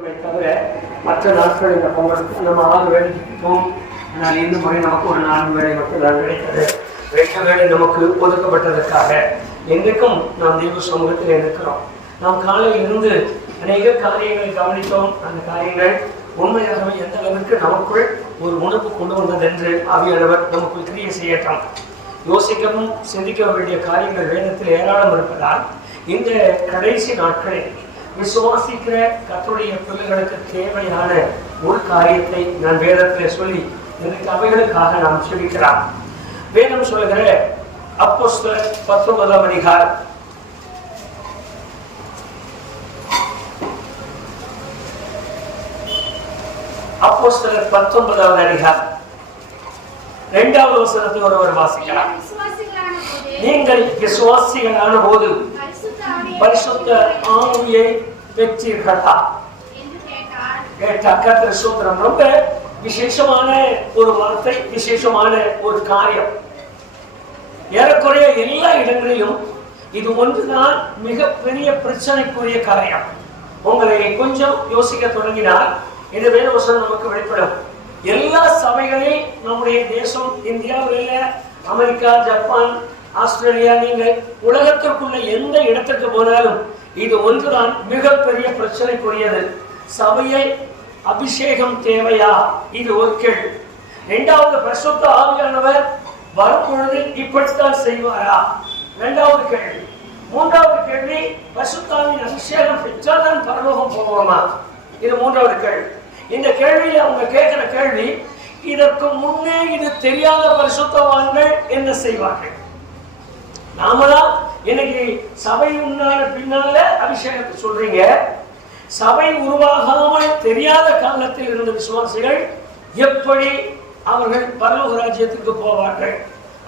தவிர மற்ற நாட்கள் இந்த பொங்கலுக்கு நம்ம 6 வேலை திட்டோம். ஆனால் இந்த முறை நமக்கு ஒரு 4 வேலை மட்டும் தான் கிடைத்தது. 2 வேலை நமக்கு ஒதுக்கப்பட்டதற்காக என்றைக்கும் நாம் தெய்வ சமூகத்தில் இருக்கிறோம். நாம் காலையில் இருந்து அநேக காரியங்களை கவனித்தோம். அந்த காரியங்கள் உண்மையாகவே எந்த அளவிற்கு நமக்குள் ஒரு உணர்வு கொண்டு வந்தது என்று ஆவியானவர் நமக்குள் கிரியை செய்யட்டும். யோசிக்கவும் சிந்திக்க வேண்டிய காரியங்கள் வேதத்தில் ஏராளம் இருப்பதால் இந்த கடைசி நாட்களில் விசுவாசிக்கிற கர்த்தருடைய பிள்ளைகளுக்கு தேவையான ஒரு காரியத்தை நான் வேதத்தில் சொல்லி இன்றைக்கு அவைகளுக்காக நாம் செபிக்கலாம். வேதம் சொல்லுகிற அப்போஸ்தலர் 19ஆம் அதிகாரம் அப்போஸ்தலர் 19ஆவது அதிகாரம் 2வது வசனத்தை ஒருவர் வாசிக்கலாம். நீங்கள் விசுவாசிகளான போது பரிசுத்த ஆவியை பெற்றீர்களா கேட்டார். கர்த்தர் ஸ்தோத்திரம். ரொம்ப விசேஷமான ஒரு வார்த்தை, விசேஷமான ஒரு காரியம். ஏறக்குறைய எல்லா இடங்களிலும் இது ஒன்றுதான் மிகப்பெரிய பிரச்சனைக்குரிய காரியம். உங்களை கொஞ்சம் யோசிக்க தொடங்கினால் இந்த வேதவசனம் நமக்கு வெளிப்படும். எல்லா சபைகளில் நம்முடைய தேசம், இந்தியாவில், அமெரிக்கா, ஜப்பான், ஆஸ்திரேலியா, நீங்கள் உலகத்திற்குள்ள எந்த இடத்துக்கு போனாலும் இது ஒன்றுதான் மிகப்பெரிய பிரச்சனைக்குரியது. சபையை அபிஷேகம் தேவையா? இது ஒரு கேள்வி. 2வது, பரிசுத்த ஆவியானவர் வரும் பொழுது இப்படித்தான் செய்வாரா? 2வது கேள்வி. 3வது கேள்வி, பரிசுத்த ஆவியின் அபிஷேகம் பெற்றால்தான் பரலோகம் போவோமா? இது 3வது கேள்வி. இந்த கேள்வியில் அவங்க கேட்கிற கேள்வி, இதற்கு முன்னே இது தெரியாத பரிசுத்தவான்கள் என்ன செய்வார்கள்? நாமதான் இன்னைக்கு சபை உண்டான பின்னால அபிஷேகத்தை சொல்றீங்க. சபை உருவாகாமல் தெரியாத காலத்தில் இருந்த விசுவாசிகள் எப்படி அவர்கள் பரலோக ராஜ்யத்துக்கு போவார்கள்?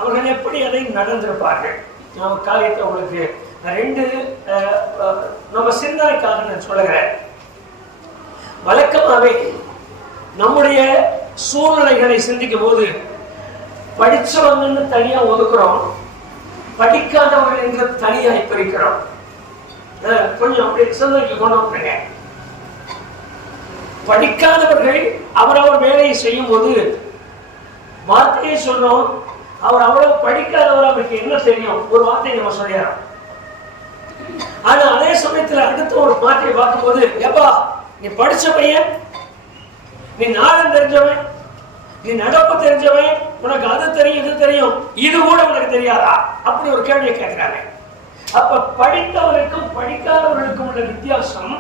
அவர்கள் எப்படி அதை நடந்திருப்பார்கள்? நான் ஒரு காரியத்தை உங்களுக்கு 2 நம்ம சிந்தனைக்காக நான் சொல்லுகிறேன். வழக்கமாகவே நம்முடைய சூழ்நிலைகளை சிந்திக்கும் போது படிச்சவங்கன்னு தனியா ஒதுக்குறோம், படிக்காதவர்கள் என்று தனியாய் பிரிக்கிறோம். கொஞ்சம் அப்படி சிந்தனைக்கு கொண்டு வந்துங்க. படிக்காதவர்கள் அவரவர் வேலையை செய்யும் போது வார்த்தையை சொல்றோம். அவர் அவ்வளவு படிக்காதவர், அவருக்கு என்ன தெரியும்? ஒரு வார்த்தையை நம்ம சொல்லிடுறோம். ஆனா அதே சமயத்துல அடுத்த ஒரு வார்த்தையை பார்க்கும்போது, எப்பா நீ படிச்ச பையன், நீ நாடம் தெரிஞ்சவன், நீ நடப்பு தெரிஞ்சவன், உனக்கு அது தெரியும் இது தெரியும், இது கூட உனக்கு தெரியாதா? அப்படி ஒரு கேள்வியை கேட்கிறாங்க. அப்ப படித்தவருக்கும் படிக்காதவர்களுக்கும் உள்ள வித்தியாசம்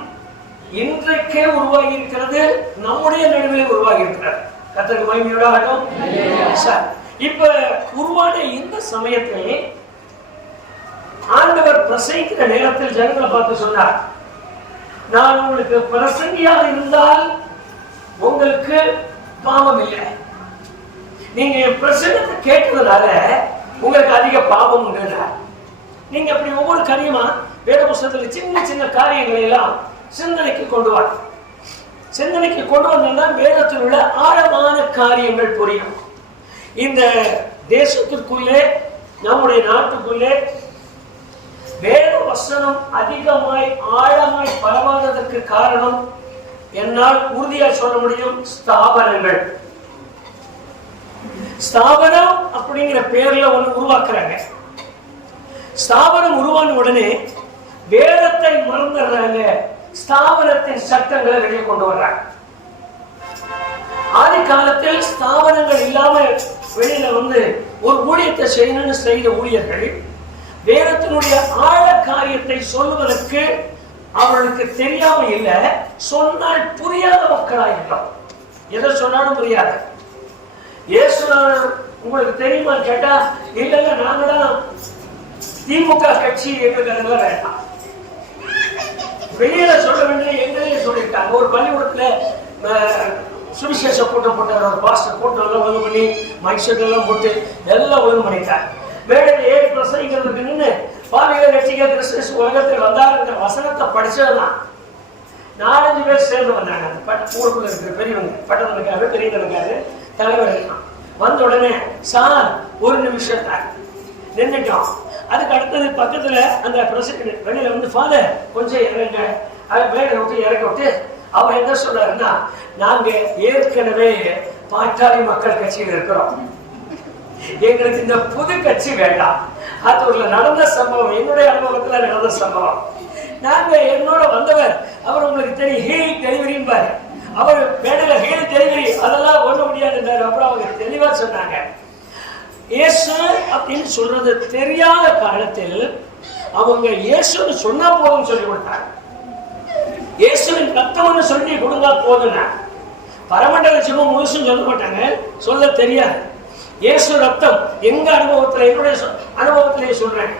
இன்றைக்கே உருவாகி இருக்கிறது, நம்முடைய நடுவில் உருவாகி இருக்கிறது. கர்த்தருக்கு மகிமையுண்டாகட்டும். இப்ப உருவான இந்த சமயத்தில் ஆண்டவர் பிரசங்கிக்கிற நேரத்தில் ஜனங்களை பார்த்து சொன்னார், நான் உங்களுக்கு பிரசங்கியாக இருந்தால் உங்களுக்கு பாவம் இல்லை. நீங்க பிரசங்கத்தை கேட்டதுனால உங்களுக்கு அதிக பாவம் உண்டு. நீங்க அப்படி ஒவ்வொரு காரியமா வேத புத்தகத்துல சின்ன சின்ன காரியங்களை எல்லாம் சிந்தனைக்கு கொண்டு வர, சிந்தனைக்கு கொண்டு வந்தால் வேதத்தில் உள்ள ஆழமான காரியங்கள் புரியும். இந்த தேசத்திற்குள்ளே, நம்முடைய நாட்டுக்குள்ளே வேத வசனம் அதிகமாய் ஆழமாய் பரவாததற்கு காரணம் என்னால் உறுதியாக சொல்ல முடியும், ஸ்தாபனங்கள். ஸ்தாபனம் அப்படிங்கிற பேர்ல ஒண்ணு உருவாக்குறாங்க. ஸ்தாபனம் உருவான உடனே வேதத்தை மறந்துடுறாங்க, ஸ்தாபனத்தின் சட்டங்களை வெளியே கொண்டு வர்றாங்க. ஆதி காலத்தில் ஸ்தாபனங்கள் இல்லாம வெளியில ஒரு ஊழியத்தை செய்யணும்னு செய்த ஊழியர்கள் வேதத்தினுடைய ஆழ காரியத்தை சொல்லுவதற்கு அவர்களுக்கு தெரியாம இல்ல, சொன்னால் புரியாத மக்களாயிருந்தோம். எதை சொன்னாலும் புரியாது. இயேசு உங்களுக்கு தெரியுமா கேட்டா, இல்ல நாங்க தான் திமுக கட்சி, எங்களுக்கு அதெல்லாம் வேண்டாம். வெளியில சொல்ல வேண்டிய எங்களையே சொல்லியிருக்காங்க. ஒரு பள்ளிக்கூடத்துல சுவிசேஷ கூட்டம் போட்டார், ஒரு பாஸ்டர் கூட்டம் எல்லாம் ஒழுங்கு பண்ணி மைக் செட் எல்லாம் போட்டு எல்லாம் ஒழுங்கு பண்ணிட்டாங்க. வேலையில் ஏறி பிரசங்கிக்கிறதுக்கு நின்று பாவிகளை ரட்சிக்க கிறிஸ்து உலகத்தில் வந்தாருங்கிற வசனத்தை படிச்சதுதான் 4-5 பேர் சேர்ந்து வந்தாங்க. அந்த ஊருக்குள்ள இருக்கிற பெரியவங்க, பட்டணக்காரு, பெரியவனுக்காரு, தலைவர் எல்லாம் வந்த உடனே, சார் ஒரு நிமிஷம் தான் நின்றுட்டோம். அதுக்கு அடுத்தது பக்கத்துல அந்த பிரசிடென்ட் வெளியில ஃபாதர் கொஞ்சம் இறங்க, அதை பேரை விட்டு இறக்க விட்டு அவர் என்ன சொல்றாருன்னா, நாங்க ஏற்கனவே பாட்டாளி மக்கள் கட்சியில் இருக்கிறோம், எங்களுக்கு இந்த புது கட்சி வேண்டாம். அது ஒரு நடந்த சம்பவம், என்னுடைய அனுபவத்துல நடந்த சம்பவம். நாங்க என்னோட வந்தவர், அவர் உங்களுக்கு தெரியும், ஹீல் டெலிவரின்னு பாரு, அவர் மேடையில ஹீல் டெலிவரி அதெல்லாம் ஒண்ணு முடியாதுன்றாரு. அப்புறம் அவங்க தெளிவா சொன்னாங்க, இயேசு அப்படின்னு சொல்றது தெரியாத காலத்தில் அவங்க இயேசுன்னு சொன்னா போதும் சொல்லி கொடுத்தாங்க. இயேசுவின் ரத்தம்னு சொல்லி கொடுங்க போதுன்னா, பரமண்டல ஜெபம் முழுசும் சொல்ல மாட்டாங்க, சொல்ல தெரியாது. இயேசு ரத்தம் எங்க அனுபவத்துல, என்னுடைய அனுபவத்திலேயே சொல்றேன்.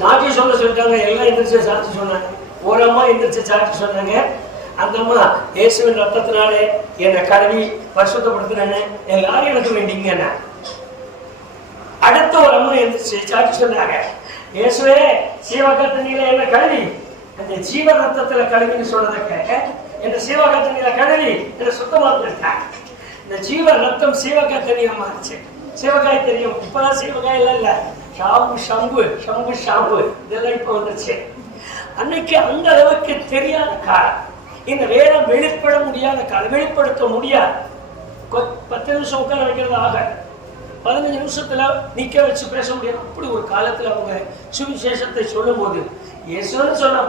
சாட்சி சொல்ல சொல்லிட்டாங்க, எல்லாம் எந்திரிச்சு சாட்சி சொன்னாங்க. ஒரு அம்மா எந்திரிச்சு சாட்சி சொன்னாங்க. அந்த அம்மா இயேசுவின் ரத்தத்தினாலே என்னை கழுவி பரிசுத்தப்படுத்தினேன்னு எல்லாரும் எனக்கு வேண்டிங்க. அடுத்த ஒரு அம்மா எந்திரிச்சு சாட்சி சொன்னாங்க, இயேசுவே சீவக தண்ணியில என்ன கழுவி அந்த ஜீவ ரத்தத்துல கழுவின்னு சொன்னதை கேட்க, இந்த சீவக தண்ணியில கழுவி என்ன சுத்தமாக்கிட்டாங்க. இந்த ஜீவ ரத்தம் சீவக தண்ணியா மாறிச்சு. சீவகாய் தெரியும், இப்பதான் சீவகாய் எல்லாம் இல்ல, ஷாம்பு இதெல்லாம் இப்ப வந்துருச்சு. அன்னைக்கு அந்த அளவுக்கு தெரியாத காலம், இந்த வேதம் வெளிப்பட முடியாத காலம், வெளிப்படுத்த முடியாது. 10 நிமிஷம் உட்கார வைக்கிறது ஆக 15 நிமிஷத்துல நிக்க வச்சு பேச முடியாது. அப்படி ஒரு காலத்துல அவங்க சுவிசேஷத்தை சொல்லும் போது, இயேசுன்னு சொன்னா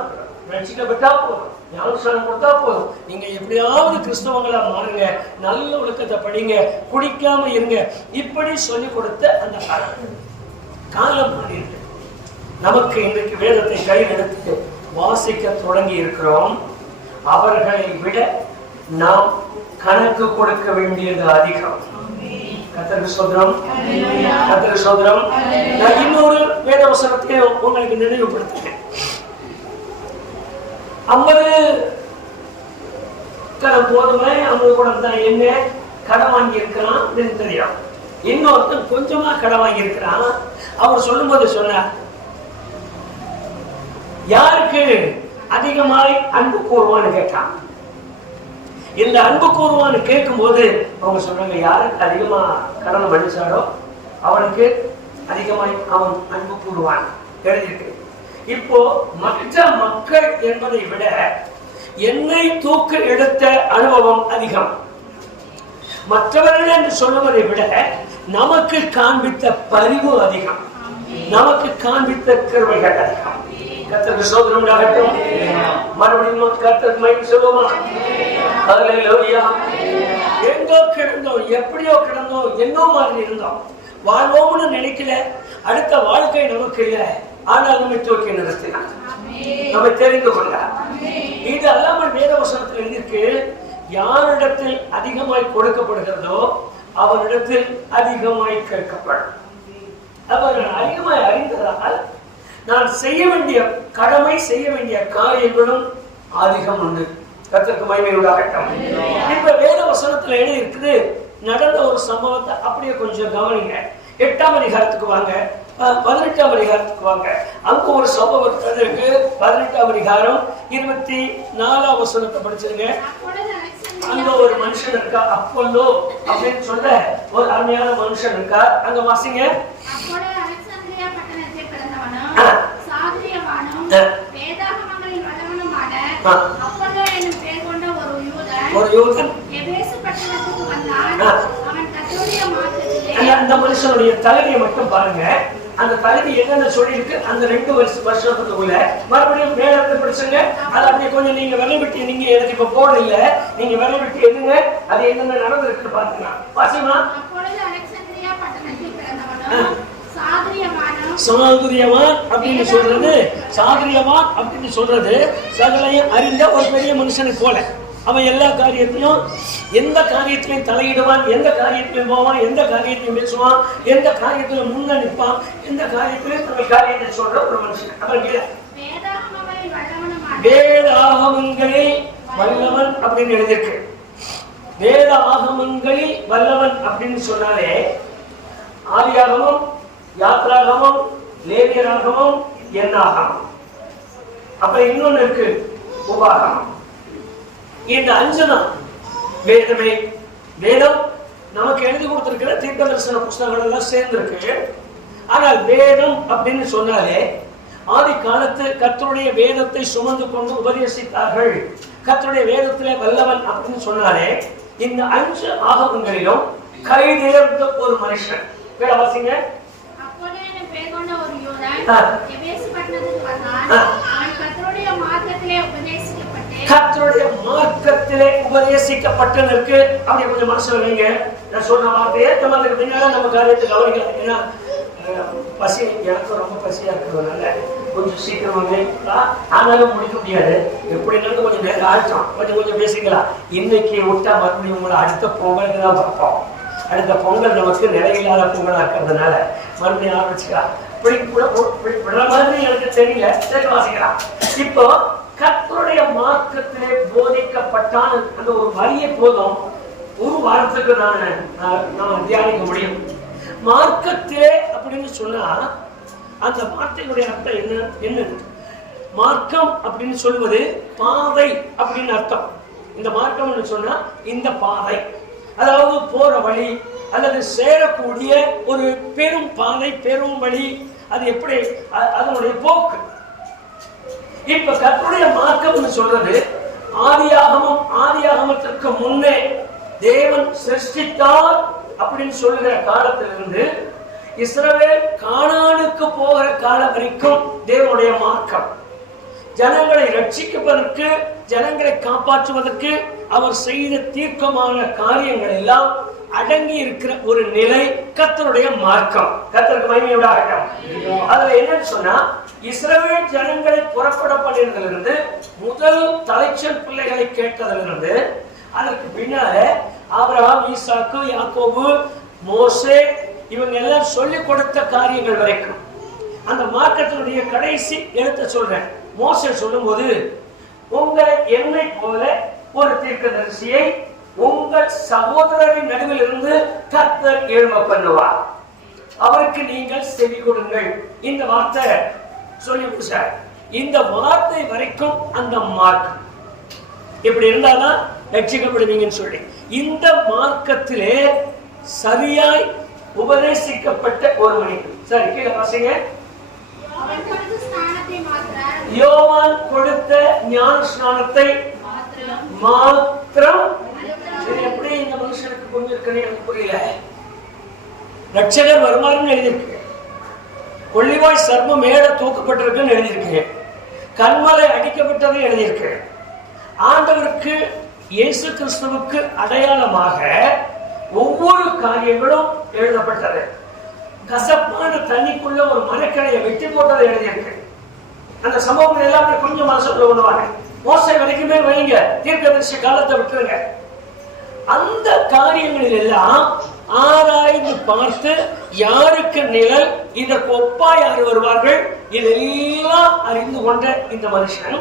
ரட்சிக்கப்பட்டா போதும், ஞானஸ்நானம் கொடுத்தா போதும், நீங்க எப்படியாவது கிறிஸ்தவங்களா மாறுங்க, நல்ல ஒழுக்கத்தை படிங்க, குடிக்காம இருங்க, இப்படி சொல்லி கொடுத்த அந்த காலம் மாறிட்டு நமக்கு இன்றைக்கு வேதத்தை கையில் எடுத்து வாசிக்க தொடங்கி இருக்கிறோம். அவர்களை விட நாம் கணக்கு கொடுக்க வேண்டியது அதிகம். கர்த்தருக்கு ஸ்தோத்திரம், கர்த்தருக்கு ஸ்தோத்திரம். நான் இன்னொரு வேத வசனத்தை உங்களுக்கு நினைவுபடுத்துகிறேன். 50 கடன் போதுமே, 50 குடம் தான் என்ன கடன் வாங்கி இருக்கிறான் அப்படின்னு தெரியும். இன்னொருத்தன் கொஞ்சமா கடன் வாங்கி இருக்கிறான். அவர் சொல்லும் போது சொன்னார், யாருக்கு அதிகமாய் அன்பு கூறுவான்னு கேட்டான். இந்த அன்பு கூறுவான்னு கேட்கும் போது அவங்க சொல்றாங்க, யாருக்கு அதிகமா கடன் மன்னிச்சாரோ அவனுக்கு அதிகமாய் அவன் அன்பு கூறுவான் எழுதியிருக்கு. இப்போ மற்ற மக்கள் என்பதை விட என்னை தூக்க எடுத்த அனுபவம் அதிகம். மற்றவர்கள் என்று சொல்லுவதை விட நமக்கு காண்பித்த பரிவு அதிகம், நமக்கு காண்பித்த கிருபைகள் அதிகம். கர்த்தருக்கு ஸ்தோத்திரம் உண்டாகட்டும். மறுபடியும் கர்த்தருக்கு மகிமை சொல்லுவோமா? ஹல்லேலூயா. எங்கோ கிடந்தோம், எப்படியோ கிடந்தோம், என்னோ மாதிரி இருந்தோம், வாழ்வோம்னு நினைக்கல, அடுத்த வாழ்க்கை நமக்கு இல்லை, ஆனால் நம்மை தூக்கி நிறுத்தினார், நம்மை தெரிந்து கொண்டார். இது அல்லாமல் வேத வசனத்தில் எழுதியிருக்கு, யாரிடத்தில் அதிகமாய் கொடுக்கப்படுகிறதோ அவரிடத்தில் அதிகமாய் கேட்கப்படும். அவர்கள் அதிகமாய் அறிந்ததால் நான் செய்ய வேண்டிய கடமை, செய்ய வேண்டிய காரியங்களும் அதிகம் உண்டு. கர்த்தருக்கு மகிமை உண்டாகட்டும். இப்ப வேத வசனத்துல எழுதி இருக்குது, நடந்த ஒரு சம்பவத்தை அப்படியே கொஞ்சம் கவனிங்க. 8ஆம் அதிகாரத்துக்கு வாங்க, 18ஆம் அதிகாரத்துக்கு வாங்க. அங்க ஒரு சம்பவம் இருக்கு. 18ஆம் அதிகாரம் 24ஆம் வசனத்தை படிச்சிருங்க. அங்க ஒரு மனுஷன் இருக்கா, அப்போலோ அப்படின்னு சொல்ல ஒரு அருமையான மனுஷன் இருக்கா. அங்க வாசிங்க. ஒரு யூதன் அந்த மனுஷனுடைய தகுதியை மட்டும் பாருங்க. அந்த தகுதி என்னென்ன சொல்லியிருக்கு அந்த 2 வருஷத்துக்குள்ள மறுபடியும் வேலை படிச்சுங்க. அது அப்படியே கொஞ்சம் நீங்க விலை விட்டு, நீங்க எனக்கு இப்ப போன இல்ல, நீங்க விலை விட்டு எழுதுங்க, அது என்னென்ன நடந்திருக்குன்னு பாத்தீங்கன்னா வாசிமா. சாதுரியவான் அப்படின்னு சொல்றது, சாதுரியவான் அப்படின்னு சொல்றது சகலையும் அறிந்த ஒரு பெரிய மனுஷனுக்கு போல. அவன் எல்லா காரியத்தையும், எந்த காரியத்திலையும் தலையிடுவான், எந்த காரியத்திலையும் போவான், எந்த காரியத்தையும் பேசுவான், எந்த காரியத்திலும் முன்ன நிற்பான், எந்த காரியத்திலையும் தங்கள் காரியத்தை சொல்ற ஒரு மனுஷன். அவருக்கு வேத ஆகமங்களில் வல்லவன் அப்படின்னு எழுதியிருக்கு. வேத ஆகமங்களில் வல்லவன் அப்படின்னு சொன்னாலே ஆதியாகமம், யாத்ராகமம், லேவியராகமம், என்னாகமம், அப்ப இன்னொன்னு இருக்கு உபாகமம். இந்த 5 தான் வேதமே. வேதம் நமக்கு எழுதி கொடுத்திருக்கிற தீர்க்க தரிசன புஸ்தகங்கள் எல்லாம் சேர்ந்திருக்கு. ஆனால் வேதம் அப்படின்னு சொன்னாலே ஆதி காலத்து கர்த்தருடைய வேதத்தை சுமந்து கொண்டு உபதேசித்தார்கள், கர்த்தருடைய வேதத்திலே வல்லவன் அப்படின்னு சொன்னாலே இந்த 5 ஆகமங்களிலும் கைதேர்ந்த ஒரு மனுஷன். வேற வாசிங்க. கர்த்தருடைய மார்க்கத்திலே உபதேசிக்கப்பட்டதற்கு அப்படியே கொஞ்சம் மனசுல வைங்க. நான் சொல்ற வார்த்தையை நம்ம காரியத்தை கவனிக்கலாம். ஏன்னா பசி எனக்கு ரொம்ப பசியா இருக்கிறதுனால கொஞ்சம் சீக்கிரமாவே ஆனாலும் முடிக்க முடியாது. எப்படினாலும் கொஞ்சம் நேரம் ஆச்சோம், கொஞ்சம் பேசிக்கலாம். இன்னைக்கு விட்டா மறுபடியும் உங்களை அடுத்த பொங்கலுக்கு தான் பார்ப்போம். அடுத்த பொங்கல் நமக்கு நிலையில்லாத பொங்கலா இருக்கிறதுனால மறுபடியும் ஆரம்பிச்சுக்கலாம். விடுற மாதிரி எனக்கு தெரியல, சரி வாசிக்கலாம். இப்போ கர்த்தருடைய மார்க்கத்திலே போதிக்கப்பட்டான் அந்த ஒரு வரியை போதும் ஒரு வாரத்துக்கு நான் தியானிக்க முடியும். மார்க்கத்திலே அப்படின்னு சொன்னா அந்த வார்த்தையுடைய அர்த்தம் என்னது? மார்க்கம் அப்படின்னு சொல்லுவது பாதை அப்படின்னு அர்த்தம். இந்த மார்க்கம் சொன்னா இந்த பாதை, அதாவது போற வழி அல்லது சேரக்கூடிய ஒரு பெரும் பாதை, பெரும் வழி. அது எப்படி அதனுடைய போக்கு. இப்ப கர்த்தருடைய மார்க்கம் சொல்றது ஆதியாகமத்திற்கு முன்னே தேவன் சிருஷ்டித்தார் அப்படின்னு சொல்லுகிற காலத்திலிருந்து இஸ்ரவேல் கானானுக்கு போகிற காலம் வரைக்கும் தேவனுடைய மார்க்கம். ஜனங்களை ரட்சிப்பதற்கு, ஜனங்களை காப்பாற்றுவதற்கு அவர் செய்த தீர்க்கமான காரியங்கள் எல்லாம் அடங்கி இருக்கிற ஒரு நிலை கர்த்தருடைய மார்க்கம். கர்த்தருக்கு மகிமையுண்டாகட்டும். அதுல என்னன்னு சொன்னா, இஸ்ரவேல் ஜனங்களை புறப்பட பண்ணியதிலிருந்து, முதல் தலைச்சல் பிள்ளைகளை கேட்டதிலிருந்து, அதற்கு பின்னால ஆபிரகாம், ஈசாக்கு, யாக்கோபு, மோசே இவங்க எல்லாம் சொல்லிக் கொடுத்த காரியங்கள் வரைக்கும் அந்த மார்க்கத்தினுடைய கடைசி எழுத்த சொல்றேன். மோசே சொல்லும் போது, உங்களை என்னை போல ஒரு தீர்க்கதரிசியை உங்கள் சகோதரரின் நடுவில் இருந்து கர்த்தர் எழும்ப பண்ணுவார், அவருக்கு நீங்கள் செவி கொடுங்கள். இந்த வார்த்தை சொல்லி முடிச்சார். இந்த வார்த்தை வரைக்கும் அந்த மார்க்கம் இப்படி இருந்தாதான் ரட்சிக்கப்படுவீங்கன்னு சொல்லி இந்த மார்க்கத்திலே சரியாய் உபதேசிக்கப்பட்ட ஒரு மனிதன். சரி, கீழே வாசிங்க. யோவான் கொடுத்த ஞான ஸ்நானத்தை மாத்திரம். எப்படி இந்த மனுஷனுக்கு கொஞ்சம் இருக்குன்னு எனக்கு புரியல. ரட்சகர் வருமாறுன்னு எழுதியிருக்கு, கொள்ளிவாய் சர்மம் மேல தூக்கப்பட்டிருக்குன்னு எழுதியிருக்கு, கண்மலை அடிக்கப்பட்டதை எழுதியிருக்கு. ஆண்டவருக்கு இயேசு கிறிஸ்துவுக்கு அடையாளமாக ஒவ்வொரு காரியங்களும் எழுதப்பட்டது. கசப்பான தண்ணிக்குள்ள ஒரு மரக்கிளையை வெட்டி போட்டதை எழுதியிருக்கு. அந்த சம்பவங்கள் எல்லாமே கொஞ்சம் மனசுக்குள்ள பண்ணுவாங்க. மோசே வரைக்குமே வைங்க, தீர்க்கதரிசி காலத்தை விட்டுருங்க. அந்த காரியங்களில் எல்லாம் ஆராய்ந்து பார்த்து யாருக்கு நிழல், இதற்கு ஒப்பா யார் வருவார்கள், இதெல்லாம் அறிந்து கொண்ட இந்த மனுஷன்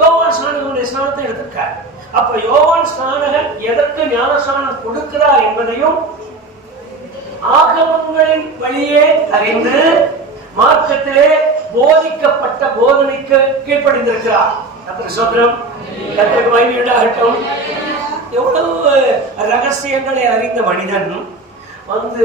யோவான் ஸ்நானகனுடைய ஸ்நானத்தை எடுத்திருக்கார். அப்ப யோவான் ஸ்நானகன் எதற்கு ஞானஸ்நானம் கொடுக்கிறார் என்பதையும் ஆகமங்களின் வழியே அறிந்து மார்க்கத்திலே போதிக்கப்பட்ட போதனைக்கு கீழ்ப்படிந்திருக்கிறார். சோதரம் கர்த்தருக்கு மகிமையுண்டாகட்டும். எவ்வளவு ரகசியங்களை அறிந்த மனிதன் வந்து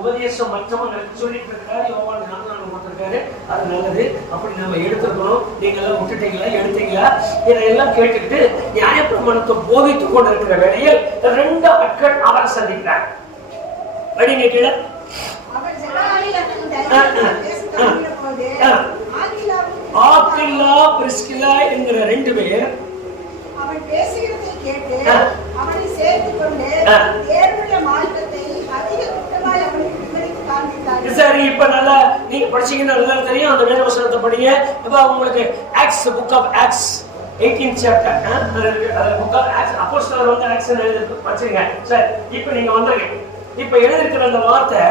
உபதேசம் மற்றவங்களுக்கு சொல்லிட்டு இருக்காரு. யோவான் ஞானஸ்நானம் கொடுத்திருக்காரு, அது நல்லது, அப்படி நம்ம எடுத்துக்கணும், நீங்க எல்லாம் விட்டுட்டீங்களா, எடுத்தீங்களா, இதையெல்லாம் கேட்டுக்கிட்டு நியாயப்பிரமாணத்தை போதித்துக் கொண்டிருக்கிற வேளையில் 2 ஆட்கள் அவரை சந்திக்கிறார். வடிங்க கீழே. ஆக்கில்லா பிரிஸ்கில்லா என்கிற 2 பேர் அவன் பேசுகிறதை கேட்டு அவனை சேர்த்துக் கொண்டு தேவனுடைய மார்க்கத்தை அதிக குற்றமாய் அவனுக்கு விவரித்து காண்பித்தார்கள். சரி, இப்ப நல்லா நீங்க படிச்சீங்கன்னா நல்லா தெரியும். அந்த வேத வசனத்தை படிங்க. அப்ப உங்களுக்கு Acts, book of Acts 18th chapter, அது புக் ஆஃப் ஆக்ட்ஸ், அப்போஸ்தலர் வந்து ஆக்ட்ஸ் எழுதி படிச்சீங்க. சரி, இப்ப நீங்க வந்தீங்க. இப்ப எழுதியிருக்கிற அந்த வார்த்தை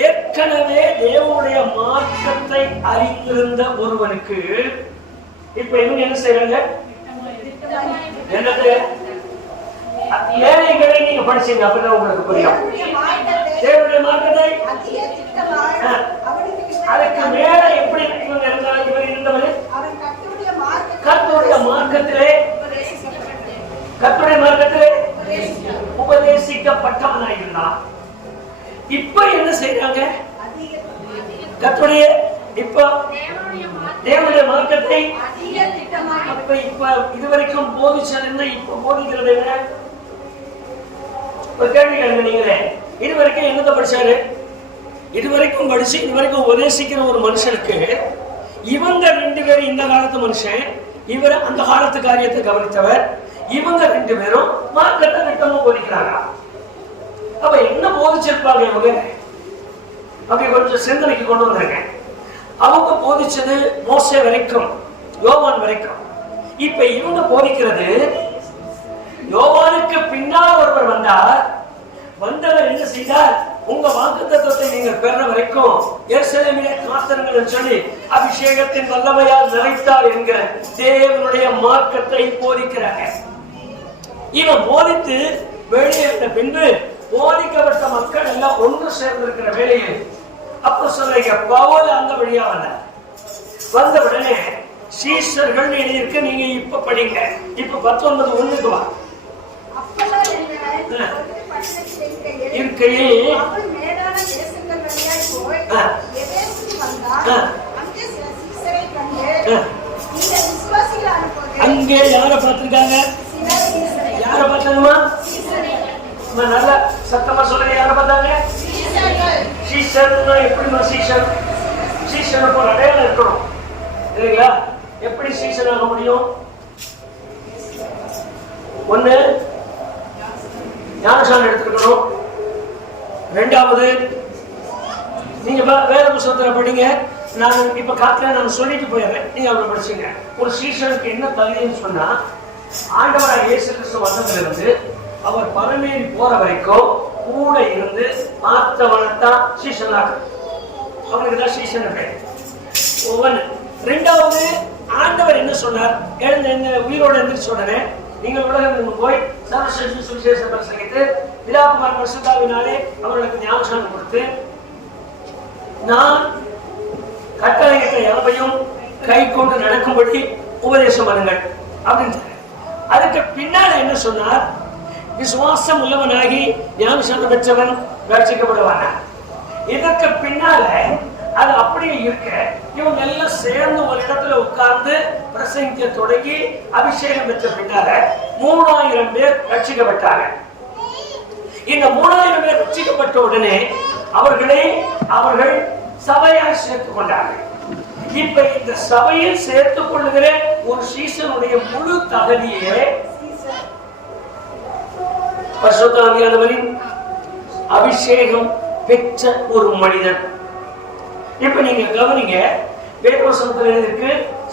ஏற்கனவே தேவனுடைய மார்க்கத்தை அறிந்திருந்த ஒருவனுக்கு இப்ப இவங்க என்ன செய்யறாங்க? என்னது வேலைகளை நீங்க படிச்சீங்க, அப்பதான் உங்களுக்கு புரியும். தேவனுடைய மார்க்கத்தை அதுக்கு மேல எப்படி இவங்க இருந்தாலும், இவர் இருந்தவர் கர்த்தருடைய மார்க்கத்திலே உபதேசிக்கப்பட்டவனாக இருந்தான். இப்ப என்ன செய்யறாங்க? கர்த்தருடைய இப்ப தேவனுடைய மார்க்கத்தை அப்ப இப்ப இதுவரைக்கும் போதிச்சது என்ன, இப்ப போதிக்கிறது என்ன? ஒரு கேள்வி கேளுங்க நீங்களே. இதுவரைக்கும் என்னத்தை படிச்சாரு? இதுவரைக்கும் படிச்சு இதுவரைக்கும் உபதேசிக்கிற ஒரு மனுஷனுக்கு இவங்க 2 பேரும் இந்த காலத்து மனுஷன், இவர் அந்த காலத்து காரியத்தை கவனித்தவர், இவங்க 2 பேரும் மார்க்கத்தை திட்டமும் போதிக்கிறாங்க. அப்ப என்ன போதிச்சிருப்பாங்க இவங்க? அப்படி கொஞ்சம் சிந்தனைக்கு கொண்டு வந்தாங்க. அவங்க போதிச்சது மோசே வரைக்கும், யோவான் வரைக்கும். இப்ப இவங்க போதிக்கிறது, யோவானுக்கு பின்னால் ஒருவர் வந்தார். வந்தவர் என்ன செய்தார்? உங்க வாக்குத்தத்தத்தை நீங்க பெற வரைக்கும் எருசலேமிலே காத்திருங்கள் சொல்லி அபிஷேகத்தின் வல்லமையால் நிறைத்தார் என்கிற தேவனுடைய மார்க்கத்தை போதிக்கிறாங்க. இவன் போதித்து வெளியேற்ற பின்பு போதிக்கப்பட்ட மக்கள் எல்லாம் ஒன்று சேர்ந்திருக்கிற வேளையில் அப்ப சொல்லுங்க பவுல் அந்த வழியா வந்த உடனே சீஷர்கள் எழுதியிருக்கு. நீங்க இப்ப படிங்க. இப்ப 19:1 வா. இருக்கையில் அங்கே யார பார்த்திருக்காங்க? யார பார்த்தாங்கம்மா? நல்ல சத்தமா சொல்லுங்க. யார பார்த்தாங்க? சீஷர்னா எப்படிமா சீஷர்? சீஷனுக்கு ஒரு அடையாளம் இருக்கணும் இல்லைங்களா? எப்படி சீஷன் ஆக முடியும்? ஒண்ணு ஞானசானம் எடுத்துக்கணும். 2வது நீங்க வேற புத்தகத்துல படிங்க. நான் இப்ப காட்டுல நான் சொல்லிட்டு போயிடுறேன், நீங்க அவரை படிச்சுங்க. ஒரு சீஷனுக்கு என்ன தகுதின்னு சொன்னா, ஆண்டவராக இயேசு கிறிஸ்து வந்ததிலிருந்து அவர் பரமேறி போற வரைக்கும் கூட இருந்து பார்த்தவனத்தான் சீஷனாக, அவனுக்கு தான் சீஷன் பேர். 2வது ஆண்டவர் என்ன சொன்னார்? எழுந்த உயிரோட எந்திரிச்சு உடனே நீங்கள் உலகம் போய் சர்வசிரேஷ்ட சுவிசேஷ பிரசங்கித்து பிதாகுமார் பரிசுத்தாவினாலே அவர்களுக்கு ஞானஸ்நானம் கொடுத்து நான் கட்டளையிட்ட யாவையும் கை கொண்டு நடக்கும்படி உபதேசம் பண்ணுங்கள் அப்படின்னு. அதுக்கு பின்னால என்ன சொன்னார்? விசுவாசம் உள்ளவனாகி ஞானஸ்நானம் பெற்றவன் ரட்சிக்கப்படுவான. இதற்கு பின்னால அது அப்படியே இருக்க இவங்க எல்லாம் சேர்ந்து ஒரு இடத்துல உட்கார்ந்து பிரசங்கிக்க தொடங்கி அபிஷேகம் பெற்ற பின்னால 3000 பேர் ரட்சிக்கப்பட்டாங்க. இந்த 3000 பேர் ரட்சிக்கப்பட்ட உடனே அவர்கள் சபையால் சேர்த்துக் கொண்டார்கள். இப்ப இந்த சபையில் சேர்த்துக் கொள்ளுகிற ஒரு சீசனுடைய முழு தகுதியே பரிசுத்த ஆவியானவரின் அபிஷேகம் பெற்ற ஒரு மனிதன். இப்ப நீங்க கவனிங்க, வேதவசனத்துல இருக்கு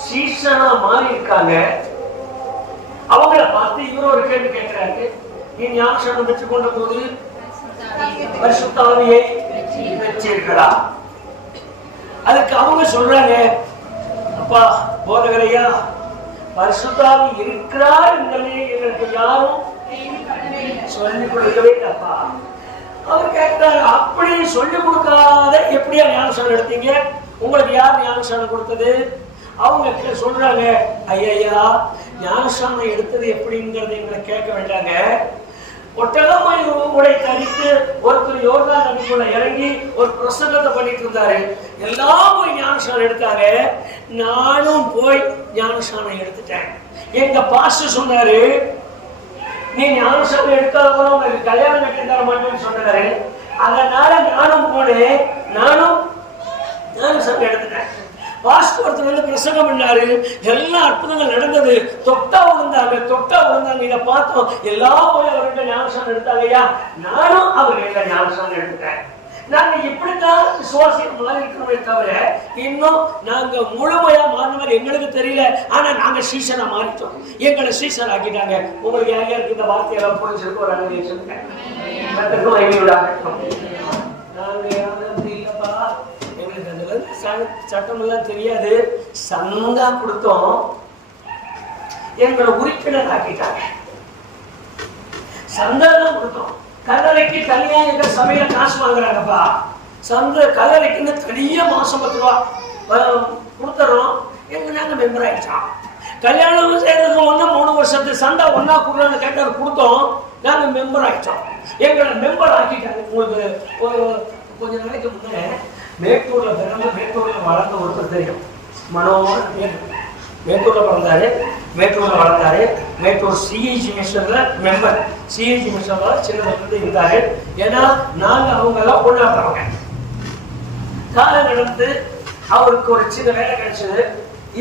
சீசனா மாறி இருக்காங்க. அவங்கள பார்த்து இவரு ஒரு கேள்வி கேட்கிறாரு, நீ ஞானஸ்நானம் பெற்றுக் கொண்ட போது பரிசுத்த ஆவியை பெற்றீர்களா? அதுக்கு அவங்க சொல்றாங்க, அப்பா போதகரையா, பரிசுத்த ஆவி இருக்கிறார் என்பதை எங்களுக்கு யாரும் சொல்லிக் கொடுக்கவே இல்லப்பா. அவர் கேட்டாரு, அப்படி சொல்லிக் கொடுக்காத எப்படியா ஞானஸ்நானம் எடுத்தீங்க? உங்களுக்கு யார் ஞானஸ்நானம் கொடுத்தது? அவங்க சொல்றாங்க, ஐயா ஞானஸ்நானம் எடுத்தது எப்படிங்கிறது எங்களை கேட்க வேண்டாங்க. ஒட்டகமாய் உடை தரித்து ஒருத்தர் யோர்தான் நதிக்குள்ள இறங்கி ஒரு பிரசங்கத்தை பண்ணிட்டு இருந்தாரு. எல்லாம் போய் ஞானஸ்நானம் எடுத்தாரு. நானும் போய் ஞானஸ்நானம் எடுத்துட்டேன். எங்க பாஸ்டர் சொன்னாரு, நீ ஞானஸ்நானம் எடுக்காத போல உங்களுக்கு கல்யாணம் கட்டி தர மாட்டேன்னு சொன்னாரு. அதனால நானும் போனேன், நானும் ஞானஸ்நானம் எடுத்துட்டேன். பாஸ்டர் ஒருத்தர் வந்து பிரசங்கம் பண்ணாரு, எல்லா அற்புதங்கள் நடந்தது. தொட்டா விழுந்தாங்க. இதை பார்த்தோம், எல்லாம் போய் அவர்கிட்ட ஞானஸ்நானம் எடுத்தாங்கய்யா. நானும் அவர்கிட்ட ஞானஸ்நானம் எடுத்துட்டேன். நாங்க இப்படித்தான் விசுவாசியம் மாறி இருக்கணுமே தவிர இன்னும் நாங்க முழுமையா மாறினவர் எங்களுக்கு தெரியல. ஆனா நாங்க சீசனா மாறிட்டோம், எங்களை சீசன் ஆக்கிட்டாங்க. உங்களுக்கு யார் யாருக்கு இந்த வார்த்தையெல்லாம் புரிஞ்சிருக்கு? ஒரு அனுமதி சொல்லுங்க. சட்டம் எல்லாம் தெரியாது, சந்தா கொடுத்தோம், எங்களை உறுப்பினர் ஆக்கிட்டாங்க. சந்தா தான் கொடுத்தோம். கல்லறைக்கு தனியா எங்க சபையில காசு வாங்குறாங்கப்பா. கல்லறைக்குன்னு தனியா மாசம் 10 ரூபா கொடுத்துறோம். எங்க நாங்க மெம்பர் ஆயிடுச்சோம். கல்யாணம் செய்யறதுக்கு 3 வருஷத்துக்கு சந்தா ஒன்னா கொடுன்னு கேட்டாரு, கொடுத்தோம். நாங்க மெம்பர் ஆயிட்டோம். எங்களை மெம்பர் ஆக்கிட்டாங்க. உங்களுக்கு ஒரு கொஞ்ச நாளைக்கு முன்னே மேட்டூர்ல வளர்ந்த ஒருத்தர் தெரியும், மனோகர். மேட்டூர்ல பிறந்தாரு, மேட்டூர்ல வளர்ந்தாரு. மேட்டூர் சிஐஜி மிஷன்ல மெம்பர். சிஐஜி மிஷன்ல சின்னதுல இருந்தாரு. ஏன்னா நாங்க அவங்க எல்லாம் கொண்டாடுறவங்க. காலம் நடந்து அவருக்கு ஒரு சின்ன வேலை கிடைச்சது.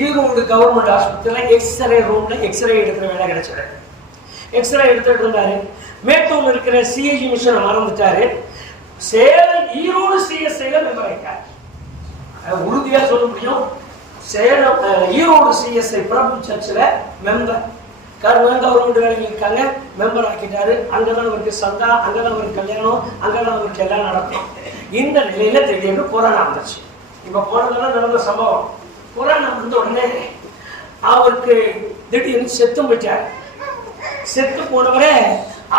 ஈரோடு கவர்மெண்ட் ஹாஸ்பிட்டல்ல எக்ஸ்ரே ரூம்ல எக்ஸ்ரே எடுக்கிற வேலை கிடைச்சது. எக்ஸ்ரே எடுத்துட்டு இருந்தாரு. மேட்டூர்ல இருக்கிற சிஐஜி மிஷனை மறந்துட்டாரு. சேலம் ஈரோடு சிஎஸ்ஐல மெம்பர் ஆயிட்டார். உறுதியா சொல்ல முடியும், சேலம் ஈரோடு சிஎஸ்ஐ பிரபு சர்ச்சில் மெம்பர். கவர்மெண்ட் வேலைக்கு இருக்காங்க, மெம்பர் ஆக்கிட்டாரு. அங்கதான் அவருக்கு சந்தா, அங்கதான் அவருக்கு கல்யாணம், அங்கதான் அவருக்கு எல்லாம் நடக்கும். இந்த நிலையில திடீர்னு கொரோனா வந்துச்சு. இப்ப போனதெல்லாம் நடந்த சம்பவம். கொரோனா வந்த உடனே அவருக்கு திடீர்னு செத்து போயிட்டார். செத்து போனவரை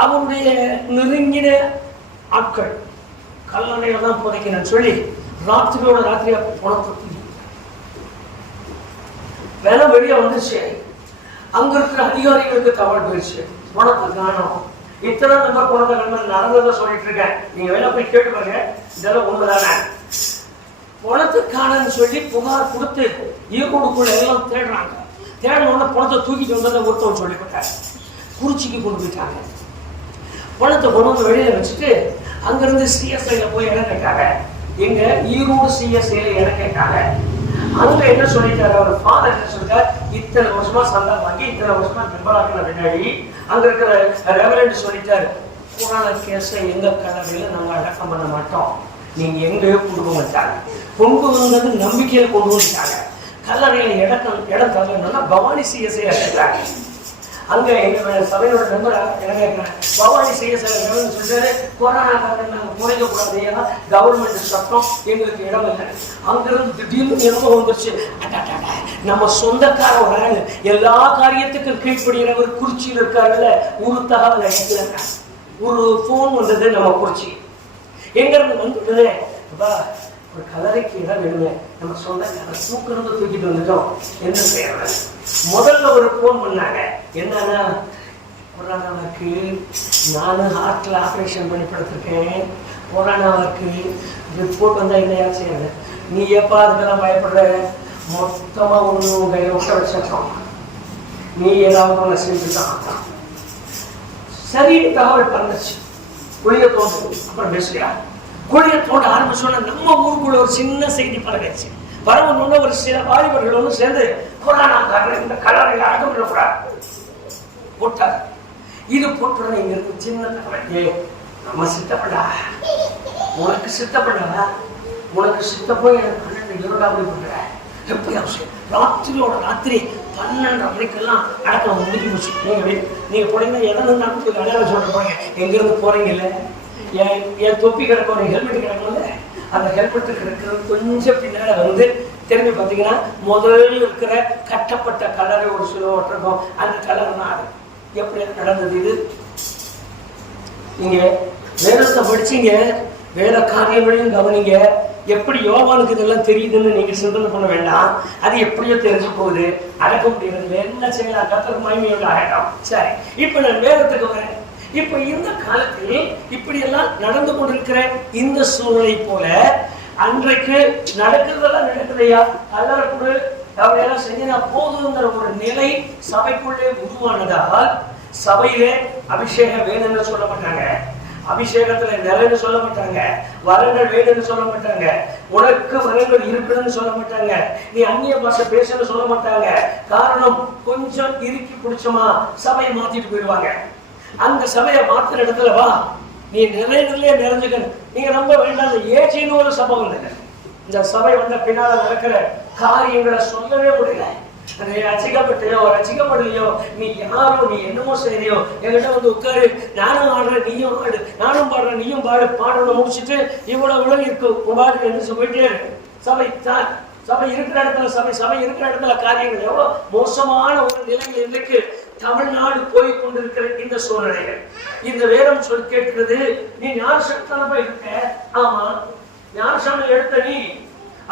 அவருடைய நெருங்கின ஆட்கள் கல்லணையில தான் புதைக்கணும்னு சொல்லி ராத்திரியோட ராத்திரியா பணத்தை வேலை வெளியே வந்துச்சு. அங்க இருக்கிற அதிகாரிகளுக்கு தகவல் போயிடுச்சு, பணத்தை காணும். இத்தனை நம்பர் பணத்தை காணும் நடந்ததை சொல்லிட்டு இருக்கேன். நீங்க வேலை போய் கேட்டு பாருங்க, இதெல்லாம் உண்மைதானே. பணத்தை காணுன்னு சொல்லி புகார் கொடுத்து ஈரோடுக்குள்ள எல்லாம் தேடுறாங்க. தேடணும்னா பணத்தை தூக்கிட்டு வந்ததை ஒருத்தவன் சொல்லிவிட்டாங்க. குறிச்சிக்கு கொண்டு போயிட்டாங்க. பணத்தை கொண்டு வந்து வெளியில வச்சுட்டு அங்கிருந்து சிஎஸ்ஐல போய் இடம் கேட்டாங்க. எங்க ஈரோடு சிஎஸ்ஐல இடம் கேட்டாங்க. அங்க என்ன சொல்லிட்டாரு, அவர் ஃபாதர் என்ன சொல்லிட்டார், இத்தனை வருஷமா சந்தா வாங்கி இத்தனை வருஷமா மெம்பர் ஆக்கின பின்னாடி அங்க இருக்கிற ரெவரண்ட் சொல்லிட்டாரு, கொரோனா கேஸை எங்க கலவையில நாங்க அடக்கம் பண்ண மாட்டோம், நீங்க எங்கேயோ கொண்டு மாட்டாங்க. கொண்டு வந்தது நம்பிக்கையில கொண்டு வந்துட்டாங்க. கல்லறையில இடம் தரலன்னா பவானி சிஎஸ்ஐ அடைக்கிறாங்க. அங்க எங்க சபையோட மெம்பர் என்ன பவானி சிஎஸ்ஐ சொல்றாரு, கொரோனா நாங்க குறைக்க கூடாது, ஏன்னா கவர்மெண்ட் சட்டம், எங்களுக்கு இடம் இல்லை. அங்கிருந்து திடீர்னு எவ்வளவு வந்துருச்சு, நம்ம சொந்தக்கார ஒரு ஆள் எல்லா காரியத்துக்கும் கீழ்படுகிறவர் குறிச்சியில் இருக்காருல்ல, ஒரு தகவல் அடிக்கலங்க. ஒரு போன் வந்தது நம்ம குறிச்சி. எங்க இருந்து வந்துடுது, ஒரு கலரைக்கு இடம் வேணுமே, நம்ம சொந்தக்கார தூக்கிருந்து தூக்கிட்டு வந்துட்டோம், என்ன செய்யறது. முதல்ல ஒரு போன் பண்ணாங்க, என்னன்னா கொரோனாவுக்கு நானும் ஹார்ட்ல ஆப்ரேஷன் பண்ணி படுத்திருக்கேன், கொரோனாவுக்கு ரிப்போர்ட் வந்தா என்ன செய்யறது, நீ எப்பா அதுக்கெல்லாம் பயப்படுற, மொத்தமா ஒண்ணு கையில விட்ட வச்சிருக்கோம், நீ ஏதாவது ஒண்ணு செஞ்சுதான். சரி தகவல் பண்ணுச்சு, குளிய தோன்று. அப்புறம் பேசுறியா, குளிய தோண்ட ஆரம்பிச்சோன்னா நம்ம ஊருக்குள்ள ஒரு சின்ன செய்தி பரவாச்சு. வரவன்னு ஒரு சில வாலிபர்கள் ஒன்று சேர்ந்து கொரோனா இந்த கலரையில் அடக்கூடாது போட்டார். இது போட்டு இங்க இருக்கு சின்ன தகவல், நம்ம சித்தப்படா உனக்கு சித்தப்படா, உனக்கு சித்தப்போ எனக்கு 12 பண்ற எப்படி அவசியம். ராத்திரியோட ராத்திரி 12 மணிக்கெல்லாம் அடக்கம் முடிஞ்சு போச்சு. நீங்க போனீங்கன்னா எதனா நமக்கு அடையாளம் சொல்ற போறீங்க, எங்கிருந்து போறீங்க இல்லை, என் தொப்பி கிடக்க ஒரு ஹெல்மெட் கிடக்கும்ல, அந்த ஹெல்மெட் கிடக்கிறது கொஞ்சம் பின்னால வந்து திரும்பி பார்த்தீங்கன்னா முதல்ல இருக்கிற கட்டப்பட்ட கலரை ஒரு சில ஓட்டிருக்கோம், அந்த கலர் தான். எப்படி நடந்தது இது, நீங்க வேதத்தை படிச்சீங்க, வேத காரியங்களையும் கவனிங்க. எப்படி யோவானுக்கு இதெல்லாம் தெரியுதுன்னு நீங்க சிந்தனை பண்ண வேண்டாம், அது எப்படியோ தெரிஞ்சு போகுது, அடக்க முடியாது, என்ன செய்யலாம், கர்த்தருக்கு மகிமையோட ஆகட்டும். சரி, இப்ப நான் வேதத்துக்கு வரேன். இப்ப இந்த காலத்தில் இப்படி எல்லாம் நடந்து கொண்டிருக்கிற இந்த சூழ்நிலை போல அன்றைக்கு நடக்கிறதெல்லாம் நடக்குதையா, கல்லறக்குடு அவையெல்லாம் செஞ்சா போதுங்கிற ஒரு நிலை சபைக்குள்ளே உருவானதால் சபையிலே அபிஷேகம் வேணும்னு சொல்ல மாட்டாங்க, அபிஷேகத்துல நிறைன்னு சொல்ல மாட்டாங்க, வரங்கள் வேணும்னு சொல்ல மாட்டாங்க, உனக்கு வரங்கள் இருக்குன்னு சொல்ல மாட்டாங்க, நீ அந்நிய பாஷை பேசணும்னு சொல்ல மாட்டாங்க. காரணம், கொஞ்சம் இறுக்கி பிடிச்சோமா சபையை மாத்திட்டு போயிடுவாங்க. அந்த சபையை மாத்திர இடத்துல வா, நீ நிறைஞ்சுக்கணும். நீங்க நம்ப வேண்டாம், ஏஜின்னு ஒரு சபை வந்தது. இந்த சபை வந்த பின்னால நடக்கிற காரியங்களை சொல்லவே முடியல. ரசிக்கப்பட்டையோ ரசிக்கப்படலையோ, நீ யாரோ, நீ என்னமோ செய்யறியோ, என்கிட்ட வந்து உட்காரு, நானும் ஆடுறேன் நீயும் ஆடு, நானும் பாடுறேன் நீயும் பாடு, பாடுறத முடிச்சுட்டு இவ்வளவு இருக்கு பாடு என்று சொல்லிட்டே சபை தான். சபை இருக்கிற இடத்துல சபை இருக்கிற இடத்துல காரியங்கள் எவ்வளவு மோசமான ஒரு நிலையில் இன்றைக்கு தமிழ்நாடு போய் கொண்டிருக்கிற இந்த சூழ்நிலைகள். இந்த வேதம் சொல் கேட்கிறது, நீ ஞானசானம் இருக்க, ஆமா ஞானசானம் எடுத்த நீ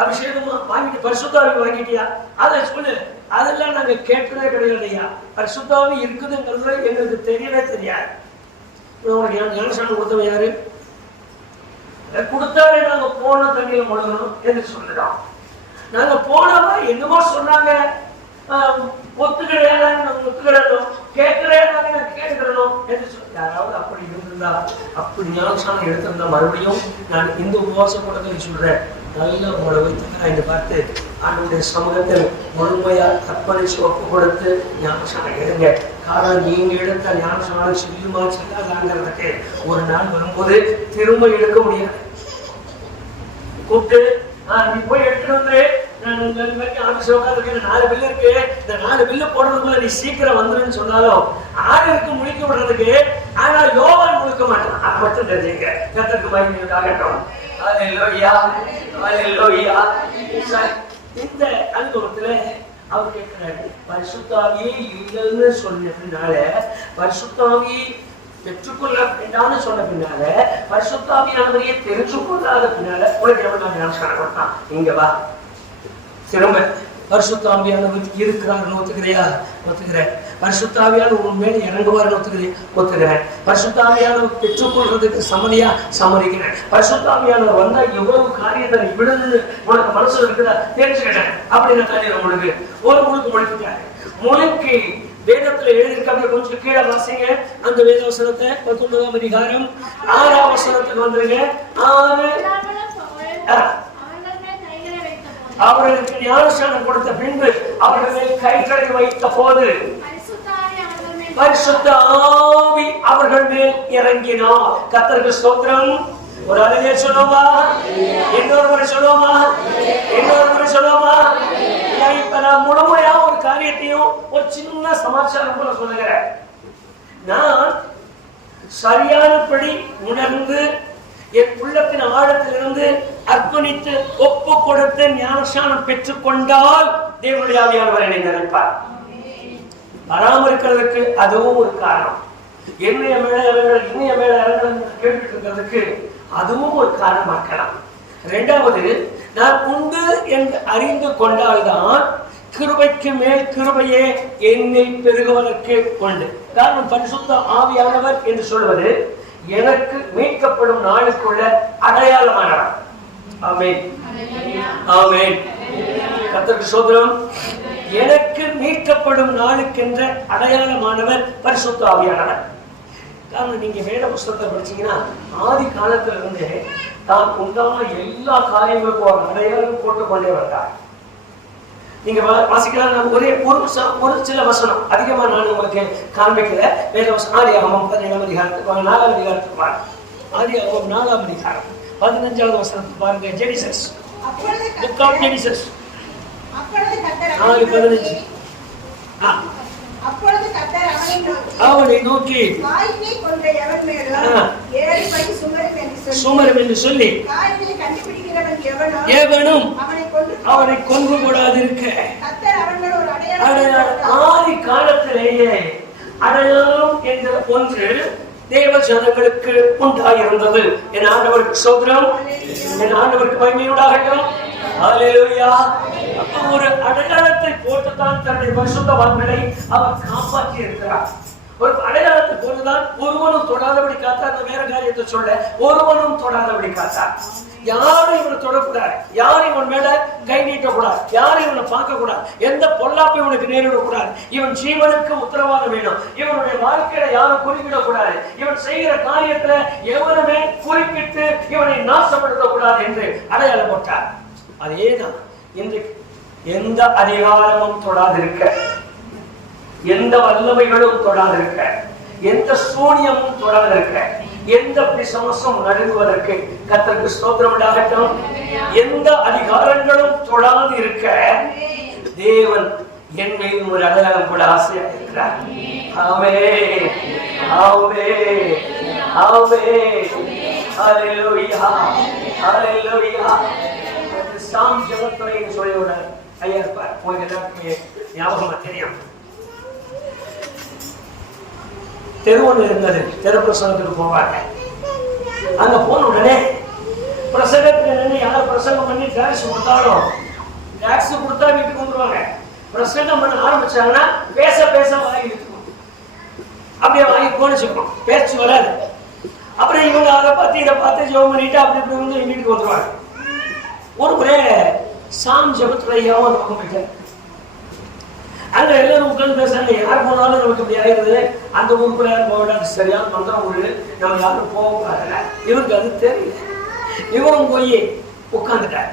அபிஷேகமா வாங்கிட்டு பரிசுத்தாவி வாங்கிட்டியா, அதை சொல்லு. அதெல்லாம் நாங்க கேட்டதே கிடையாது ஐயா, பரிசுத்தாவி இருக்குதுங்கிறது எங்களுக்கு தெரியவே தெரியாது. ஞானசானம் கொடுத்தவன் யாரு, கொடுத்தாலே நாங்க போன தண்ணியில முழுகணும் என்று சொல்லிட்டோம். நாங்க போனவ என்னமோ சொன்னாங்க, ஒத்துக்கிறேன் ஒத்துக்கிறோம், கேட்கிறேன் கேட்கிறோம் என்று சொல்லி யாராவது அப்படி இருந்திருந்தா, அப்படி ஞானஸ்நானம் எடுத்திருந்தா மறுபடியும் நான் இந்த உபவாச கூடத்தை சொல்றேன், நல்ல உங்களை வைத்துக்கிறேன் என்று பார்த்து ஆண்டவருடைய சமூகத்தில் முழுமையா அர்ப்பணிச்சு ஒப்பு கொடுத்து ஞானஸ்நானம் எடுங்க. காரணம் நீங்க எடுத்த ஞானஸ்நானம் செல்லுமா செல்லாதாங்கிறதுக்கு ஒரு நாள் வரும்போது திரும்ப எடுக்க முடியாது. கூப்பிட்டு நீ போய் எடுத்துட்டு வந்து 4 பில்லு இருக்கு, இந்த 4 பில்லு போடுறதுக்குள்ள நீ சீக்கிரம் வந்துருன்னு சொன்னாலும் 6 இருக்கு முழிக்க விடுறதுக்கு. ஆனா யோவான் முழுக்க மாட்டான். அது மட்டும் தெரிஞ்சுங்க. கர்த்தருக்கு மகிமையாகட்டும். ஹல்லேலூயா, ஹல்லேலூயா. இந்த அனுபவத்துல அவர் கேட்கிறாரு, பரிசுத்தாவியே இல்லைன்னு சொன்னதுனால, பரிசுத்தாவி பெற்றுக்கொள்ள வேண்டாம்னு சொன்ன பின்னால, பரிசுத்தாவியானவரையே தெரிஞ்சுக்கொள்ளாத பின்னால உனக்கு எவ்வளவு ஞானஸ்நானம் கொடுத்தான். இங்க வா, திரும்ப பரிசுத்தாவியானவர் இருக்கிறார் ஒத்துக்கிறியா? ஒத்துக்கிறேன். பரிசுத்தாவியானவர் உன் மேல இறங்குவார் ஒத்துக்கிறேன். பரிசுத்தாவியானவர் பெற்றுக்கொள்றதுக்கு சம்மதியா? சம்மதிக்கிறேன். பரிசுத்தாவியானவர் வந்தா எவ்வளவு காரியத்தை விடுன்னு உனக்கு மனசுல இருக்குதா? தெரிஞ்சுக்கிட்டேன். அப்படின்னு காரியம் உங்களுக்கு ஒரு முழுக்கு முழுக்கிட்டாரு. முழுக்கி வேதத்துல எழுதியிருக்க கொஞ்சம் கீழே வாசிங்க. அந்த வேத வசனத்தை 19ஆம் அதிகாரம் 6ஆம் வசனத்துக்கு வந்துருங்க. 6 அவர்களுக்கு ஞானஸ்நானம் கொடுத்த பின்பு அவர்கள் மேல் கைகளை வைத்த போது பரிசுத்த ஆவி அவர்கள் மேல் இறங்கினார். கர்த்தருக்கு ஸ்தோத்திரம். ஒரு அழகே சொல்லுவோமா? இன்னொரு முறை சொல்லுவோமா? இன்னொரு முறை சொல்லுவோமா? இப்ப நான் முழுமையா ஒரு காரியத்தையும் ஒரு சின்ன சமாச்சாரம் போல சொல்லுகிறேன். நான் சரியானபடி உணர்ந்து என் உள்ளத்தின் ஆழத்திலிருந்து அர்ப்பணித்து ஒப்பு கொடுத்து ஞானஸ்நானம் பெற்றுக் கொண்டால் தேவனுடைய ஆவியானவர் என்னை நிறைப்பார். பராமரிக்கிறதுக்கு அதுவும் ஒரு காரணம். என்னைய மேல இறங்கணும் கேட்டுட்டு இருக்கிறதுக்கு அதுவும் ஒரு காரணமாக்கலாம். 2வது, நான் உண்டு என்று அறிந்து கொண்டால்தான் கிருபைக்கு மேல் கிருபையே என்னை பெருகுவதற்கு கொண்டு. காரணம், பரிசுத்த ஆவியானவர் என்று சொல்வது எனக்கு மீட்கப்படும் நாளுக்குள்ள அடையாளமானவர். ஆமென், ஆமென். கர்த்தருக்கு ஸ்தோத்திரம். எனக்கு மீட்கப்படும் நாளுக்கென்ற அடையாளமானவர் பரிசுத்த ஆவியானவர். காரணம், நீங்க வேத புஸ்தகத்தை படிச்சீங்கன்னா ஆதி காலத்துல இருந்து தான் உண்டான எல்லா காரியங்களுக்கும் ஒரு அடையாளம் போட்டு கொண்டே வந்தார். நீங்க வாசிக்கலாம். நான் ஒரு சில வசனம் அதிகமா நான் உங்களுக்கு காண்பிக்கல. வேத வசனம் ஆதியாகமம் 17ஆம் அதிகாரத்துக்கு 4ஆம் அதிகாரத்துக்கு பாருங்க. ஆதியாகமம் 4ஆம் அதிகாரம் 15வது வசனத்துக்கு பாருங்க. Genesis, book of Genesis 4:15. அவனை நோக்கி சுமரும் என்று சொல்லி எவனும் அவனை கொன்று கூடாதிருக்க. ஆதி காலத்திலேயே அடையாளம் என்ற ஒன்று தேவ ஜனங்களுக்கு உண்டாயிருந்தது. என் ஆண்டவருக்கு ஸ்தோத்திரம். என் ஆண்டவருக்கு மகிமையுண்டாகட்டும். ஹல்லேலூயா. ஒரு அடையாளத்தை போட்டுத்தான் தன்னுடைய பரிசுத்தவான்களை அவர் காப்பாற்றி இருக்கிறார். ஒரு அடையாளத்தை போட்டுதான் ஒருவனும் தொடாதபடி காத்தார். அந்த வேற காரியத்தை சொல்ல, ஒருவனும் தொடாதபடி காத்தார். யாரும் இவனை தொடக்கூடாது, யாரும் இவன் மேல கை நீட்டக்கூடாது, யாரும் இவனை பார்க்க கூடாது, எந்த பொல்லாப்பை இவனுக்கு நேரிடக்கூடாது. இவன் ஜீவனுக்கு உத்தரவாதம் வேணும். இவனுடைய வாழ்க்கையில யாரும் குறிப்பிடக்கூடாது. இவன் செய்கிற காரியத்துல எவனுமே குறிப்பிட்டு இவனை நாசப்படுத்தக்கூடாது என்று அடையாளம் போட்டார். அதேதான் இன்றைக்கு எந்த அதிகாரமும் தொடாதிருக்க, எந்த வல்லமைகளும் தொடாதிருக்க, எந்த சூனியமும் தொடாதிருக்க, எந்த பிசாசும் நடுங்குவதற்கு கர்த்தருக்கு ஸ்தோத்திரம் உண்டாகட்டும். எந்த அதிகாரங்களும் தொடாது இருக்க தேவன் என் மீது ஒரு அடையாளம் கூட ஆசையாக இருக்கிறார். ஆமென், ஆமென், ஆமென். ஹல்லேலூயா, ஹல்லேலூயா. சாம் ஜெபத்துறைன்னு சொல்லி ஒரு ஐயா இருப்பார். உங்களுக்கு எல்லாருக்குமே ஞாபகமா தெரியும். தெருவொன்று இருந்தது. தெரு பிரசங்கத்துக்கு போவாங்க. அங்க போன உடனே பிரசங்கத்துல நின்று யார் பிரசங்கம் பண்ணி டாக்ஸ் கொடுத்தாலும், டாக்ஸ் கொடுத்தா வீட்டுக்கு வந்துருவாங்க. பிரசங்கம் பண்ண ஆரம்பிச்சாங்கன்னா பேச பேச வாங்கி இருக்கும். அப்படியே வாங்கி கோணிச்சுக்கணும், பேச்சு வராது. அப்புறம் இவங்க அதை பார்த்து இதை பார்த்து ஜெபம் பண்ணிட்டு அப்படி இப்படி வந்து வீட்டுக்கு வந்துருவாங்க. ஒரு முறை சாம் ஜெபத்துறையாவும் அந்த பக்கம் போயிட்டார். அங்க எல்லாரும் உட்கார்ந்து பேசுறாங்க. யார் போனாலும் நமக்கு இப்படி ஆயிருது, அந்த ஊருக்குள்ள யாரும் போக வேண்டாம், சரியான மந்திரம் ஊரு, நம்ம யாரும் போக. இவருக்கு அது தெரியல. இவரும் போய் உட்கார்ந்துட்டார்.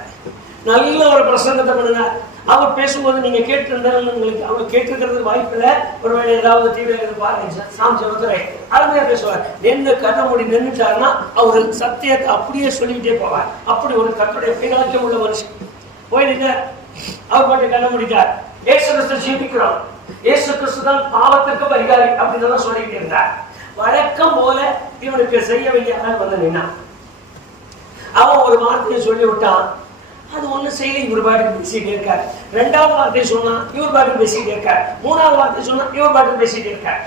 நல்ல ஒரு பிரசங்கத்தை பண்ணினார். அவர் பேசும்போது நீங்க கேட்டிருந்தாலும் உங்களுக்கு அவர் கேட்டிருக்கிறது வாய்ப்பு இல்லை. ஒருவேளை ஏதாவது டிவியில பாருங்க, சாமி ஜபத்துறை அருமையா பேசுவார். நின்று கண்ண மூடி நின்றுட்டாருன்னா அவரு சத்தியத்தை அப்படியே சொல்லிக்கிட்டே போவார். அப்படி ஒரு கட்டுடைய பினாக்கியம் உள்ள மனுஷன் போயிடுங்க. அவர் பாட்டு கண்ண மூடிட்டார். இயேசு கிறிஸ்து ஜீவிக்கிறோம், இயேசு கிறிஸ்து தான் பாவத்திற்கு பரிகாரி அப்படின்னு சொல்லிட்டு இருந்தார். வழக்கம் போல இவனுக்கு செய்ய வேண்டிய வந்து நின்னான். அவன் ஒரு வார்த்தையை சொல்லி விட்டான். அது ஒண்ணு செய்யல, இவர் பாட்டுக்கு பேசிட்டே இருக்காரு. ரெண்டாவது வார்த்தை சொன்னா இவர் பாட்டுக்கு பேசிட்டே இருக்காரு. மூணாவது வார்த்தை சொன்னா இவர் பாட்டுக்கு பேசிட்டே இருக்காரு.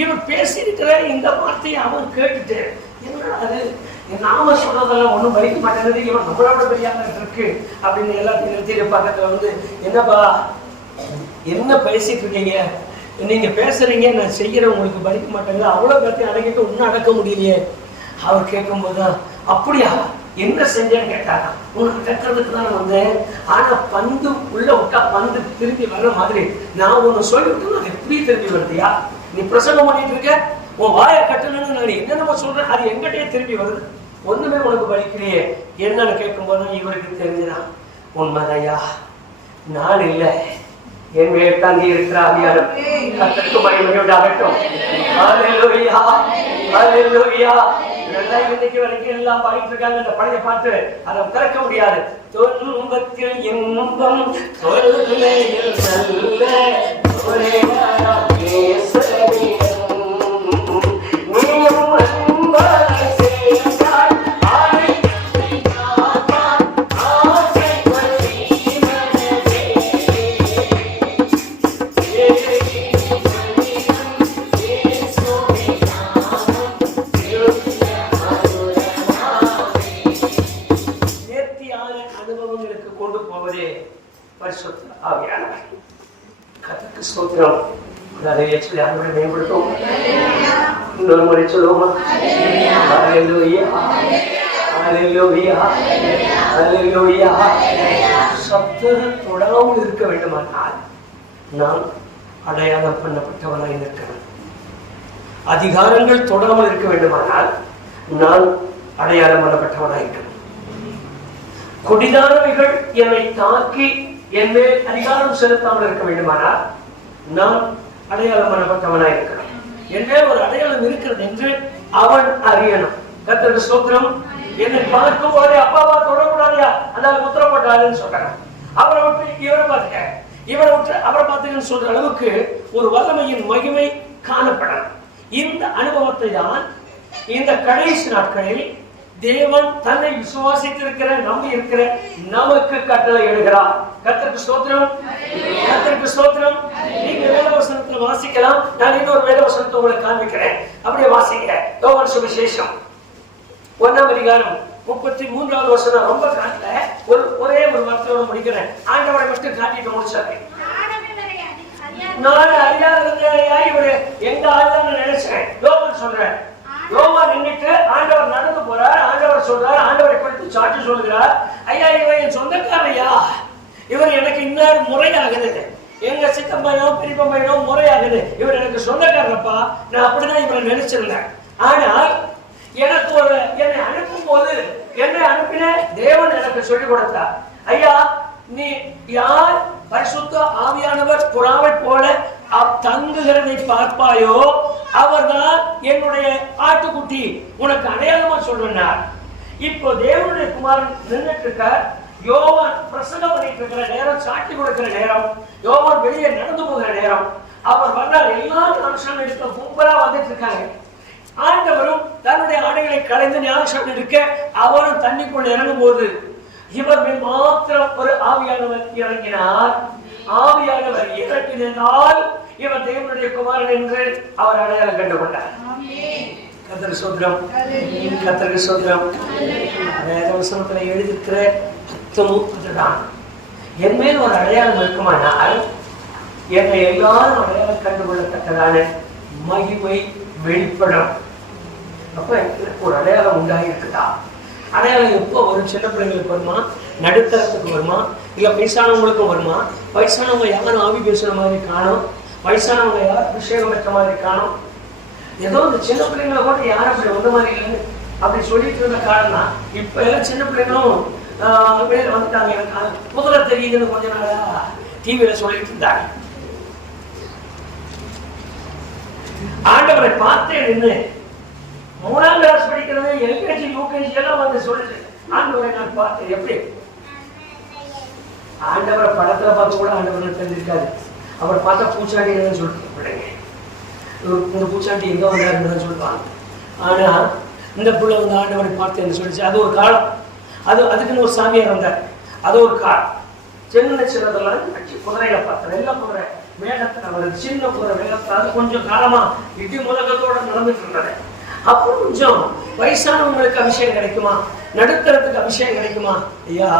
இவர் பேசியிருக்கிற இந்த வார்த்தையை அவன் கேட்டுட்டு, என்னடா அது நாம சொல்றதெல்லாம் ஒண்ணும் படிக்க மாட்டேங்குது, இவன் நம்மளோட பெரிய இருக்கு அப்படின்னு எல்லாத்தையும் நிறுத்திட்டு பக்கத்துல வந்து, என்னப்பா என்ன பேசிட்டு இருக்கீங்க, நீங்க பேசுறீங்க, நான் செய்யறேன், உங்களுக்கு படிக்க மாட்டேங்குது, அவ்வளவு பேர்த்தையும் அடக்கிட்டு ஒன்னும் அடக்க முடியலையே. அவர் கேட்கும் போதுதான், அப்படியா என்ன செஞ்சேன்னு கேட்டாரா. உனக்கு கேட்கறதுக்கு தான் வந்தேன், ஆனா பந்து உள்ள விட்டா பந்து திரும்பி வர்ற மாதிரி நான் ஒண்ணு சொல்லிவிட்டு அது எப்படி திரும்பி வருதியா, நீ பிரசங்கம் பண்ணிட்டு இருக்க, உன் வாயை கட்டணும்னு நான் என்னென்ன சொல்றேன், அது எங்கிட்டே திரும்பி வருது, ஒண்ணுமே உனக்கு படிக்கலையே என்னன்னு கேட்கும் போது இவருக்கு தெரிஞ்சுதான், உண்மைதையா நான் இல்லை, என் மேல் தங்கி இருக்கிற ஆவியானவர் கர்த்தருக்கு மகிமை உண்டாகட்டும். ஹல்லேலூயா ஹல்லேலூயா. இன்னைக்கு வரைக்கும் எல்லாம் பாடிட்டு இருக்காங்க இந்த பழைய பாட்டு, அதை திறக்க முடியாது. துன்பத்தில் இன்பம் சொல்லையில் நல்ல ஒரே மேம்படுத்தும். இன்னொரு முறை சொல்லுவோமா? சத்துரு தொடாமல் இருக்க வேண்டுமானால் நான் அடையாளம் பண்ணப்பட்டவனாய் இருக்கிறேன். அதிகாரங்கள் தொடாமல் இருக்க வேண்டுமானால் நான் அடையாளம் பண்ணப்பட்டவனாய் இருக்கிறேன். கொடிதானவைகள் என்னை தாக்கி என் மேல் அதிகாரம் செலுத்தாமல் இருக்க வேண்டுமானால் நான் அடையாளம் பண்ணப்பட்டவனாய் இருக்கிறான். என்ன ஒரு அடையாளம் இருக்கிறது என்று அவன் அறியணும். கர்த்தருக்கு ஸ்தோத்திரம். என்னை பார்க்கும் போதே அப்பாவா தொடக்கூடாதியா அந்த முத்திர போட்டாருன்னு சொல்றாங்க. அவரை விட்டு இவரை பார்த்துக்க, இவரை விட்டு அவரை பார்த்துக்கன்னு சொல்ற அளவுக்கு ஒரு வல்லமையின் மகிமை காணப்படணும். இந்த அனுபவத்தை தான் இந்த கடைசி நாட்களில் தேவன் தன்னை விசுவாசித்திருக்கிற நம்பி இருக்கிற நமக்கு கட்டளை எடுக்கிறார். கர்த்தருக்கு ஸ்தோத்திரம், கர்த்தருக்கு ஸ்தோத்திரம். நீங்க வேதவசனத்துல வாசிக்கலாம், நான் இன்னொரு வேதவசனத்தை உங்களுக்கு காண்பிக்கிறேன், அப்படியே வாசிங்க. யோவான் சுவிசேஷம் 1ஆம் அதிகாரம் 33வது வசனம். ரொம்ப காட்டல, ஒரே ஒரு வார்த்தையோட முடிக்கிறேன். ஆண்டவரை மட்டும் காட்டிட்டு முடிச்சாரு. நான் அறியாத இவரு எங்க ஆளுதான் நினைச்சேன். யோவான் சொல்றேன், யோவான் நின்னுட்டு ஆண்டவர் நடந்து போறார், ஆண்டவர் சொல்றார், ஆண்டவரை குறித்து சாட்சி சொல்கிறார். ஐயா இவர் என் சொந்தக்காரையா, இவர் எனக்கு இன்னொரு முறையாகுது, எங்க சித்தப்பையனோ பெரியப்பையனோ முறையாகுது, இவர் எனக்கு சொந்தக்காரப்பா, நான் அப்படிதான் இவரை நினைச்சிருந்தேன். ஆனால் எனக்கு என்னை அனுப்பும் போது என்னை அனுப்பின தேவன் எனக்கு சொல்லிக் கொடுத்தார். ஐயா நீ யார் பரிசுத்த ஆவியானவர் புறாவை போல தங்குகிறதை பார்ப்பாயோ அவர்தான் என்னுடைய ஆட்டுக்குட்டி, உனக்கு அடையாளமா சொல்றார். இப்போ தேவனுடைய குமாரன் நின்றுட்டு இருக்கார். யோவான் பிரசங்கம் பண்ணிட்டு இருக்கிற நேரம், சாட்சி கொடுக்கிற நேரம், யோவான் வெளியே நடந்து போகிற நேரம், அவர் வந்தால் எல்லா மனுஷன் இருக்க கும்பலா வந்துட்டு இருக்காங்க. ஆண்டவரும் தன்னுடைய ஆடைகளை கலைந்து ஞானசம் இருக்க அவரும் தண்ணிக்குள்ள இறங்கும் போது இவர் மேல் மாத்திரம் ஒரு ஆவியானவர் இறங்கினார். ஆவியானவர் இறங்கினால் இவர் தேவனுடைய குமாரன் என்று அவர் அடையாளம் கண்டு கொண்டார். கர்த்தருக்கு ஸ்தோத்திரம், கர்த்தருக்கு ஸ்தோத்திரம். வேதவசனத்துல எழுதியிருக்கிற அர்த்தமும் அதுதான். என் மேல் ஒரு அடையாளம் இருக்குமானால் என்னை எல்லாரும் அடையாளம் கண்டுகொள்ளத்தக்கதான மகிமை வெளிப்படும். அப்ப ஒரு அடையாளம் உண்டாகி இருக்குதா? அடையாளம் எப்போ வரும்? சின்ன பிள்ளைங்களுக்கு வருமா? நடுத்தரத்துக்கு வருமா? இல்ல வயசானவங்களுக்கும் வருமா? வயசானவங்க யாரும் ஆவி பேசுற மாதிரி காணும், வயசானவங்க யார் அபிஷேகம் பெற்ற மாதிரி காணும். ஏதோ இந்த சின்ன பிள்ளைங்களை கூட யாரும் அப்படி வந்த மாதிரி இல்லைன்னு அப்படி சொல்லிட்டு இருந்த காலம் தான். இப்ப எல்லாம் சின்ன பிள்ளைங்களும் வெளியில வந்துட்டாங்க. எனக்கு முதல்ல தெரியுதுன்னு கொஞ்ச நாளா டிவியில சொல்லிட்டு இருந்தாங்க. ஆண்டவரை பார்த்தேன் நின்று 3ஆம் கிளாஸ் படிக்கிறது, எல்கேஜி யூகேஜி எல்லாம் வந்து சொல்லிட்டு ஆண்டவரை நான் பார்த்தேன். எப்படி ஆண்டவரை படத்துல பார்த்து கூட ஆண்டவரை தெரிஞ்சிருக்காது. அவர் பார்த்தா பூச்சாண்டின்னு சொல்லிட்டு பிள்ளைங்க, இந்த பூச்சாண்டி எங்க வந்தாருன்னு சொல்லுவாங்க. ஆனா இந்த பிள்ளை வந்து ஆண்டவரை பார்த்தேன்னு சொல்லிச்சு. அது ஒரு காலம். அதுக்குன்னு ஒரு சாமியார் வந்தார். அது ஒரு காலம். சின்னதெல்லாம் குதிரையில பார்த்தேன். வெள்ள குதிரை வேகத்துல வருது, சின்ன குதிரை வேகத்துல. அது கொஞ்சம் காலமா இடி முதலத்தோட நடந்துட்டு இருந்தது. அப்போ கொஞ்சம் வயசானவங்களுக்கு அபிஷேகம் கிடைக்குமா, நடுத்தரத்துக்கு அபிஷேகம் கிடைக்குமா? ஐயா,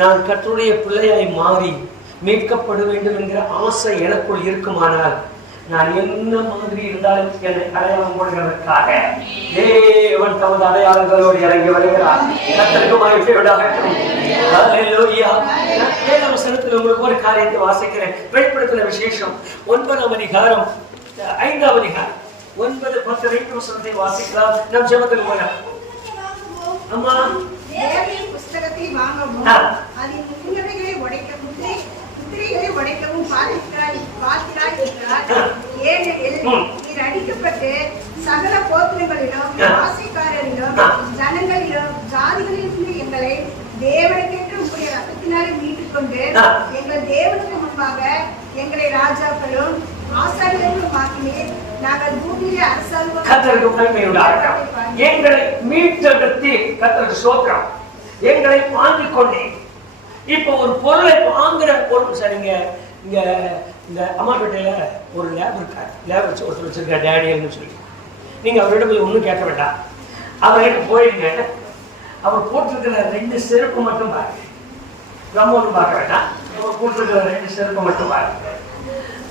நான் கர்த்தருடைய பிள்ளையாய் மாறி மீட்கப்பட வேண்டும் என்கிற ஆசை எனக்குள் இருக்குமானால் நான் என்ன மாதிரி இருந்தாலும் என்னை அடையாளம் போடுகிறதற்காக தேவன் தமது அடையாளங்களோடு இறங்கி வருகிறார். உங்களுக்கு ஒரு காரியத்தை வாசிக்கிறேன். வெளிப்படுத்தின விசேஷம் 9ஆம் அதிகாரம் 5ஆம் அதிகாரம் 9, 10, 2 வசனத்தை வாசிக்கலாம். நம் ஜெபத்தில் போல அம்மா புஸ்தகத்தை வாங்கவும் அதில் முத்திரைகளை உடைக்கவும் நீர் அடிக்கப்பட்டு சகல கோத்திரங்களிலும் வாசிக்காரரிலும் ஜனங்களிலும் ஜாதிகளிலும் எங்களை தேவனுக்கென்று உங்களுடைய ரத்தத்தினாலே மீட்டுக் கொண்டு எங்கள் தேவனுக்கு முன்பாக எங்களை ராஜாக்களும் ஆசாரியர்களும் ஆக்கினீர். நாங்கள் பூமியிலே அரசாங்கம் கர்த்தருக்கு மகிமை உண்டாகட்டும். எங்களை மீட்டெடுத்து கர்த்தருக்கு ஸ்தோத்திரம். எங்களை வாங்கிக் கொண்டேன். இப்போ ஒரு பொருளை வாங்குற பொருள் சரிங்க. இங்க இந்த அம்மாப்பேட்டையில ஒரு லேப் இருக்காரு, லேப் வச்சு ஒருத்தர் வச்சிருக்க டேடின்னு சொல்லி. நீங்க அவரிடம் போய் ஒன்றும் கேட்க வேண்டாம். அவர்கிட்ட போயிருங்க. அவர் போட்டிருக்கிற 2 செருப்பு மட்டும் பாருங்க. ரொம்ப ஒன்றும் பார்க்க வேண்டாம். அவர் போட்டிருக்கிற 2 செருப்பு மட்டும் பாருங்க.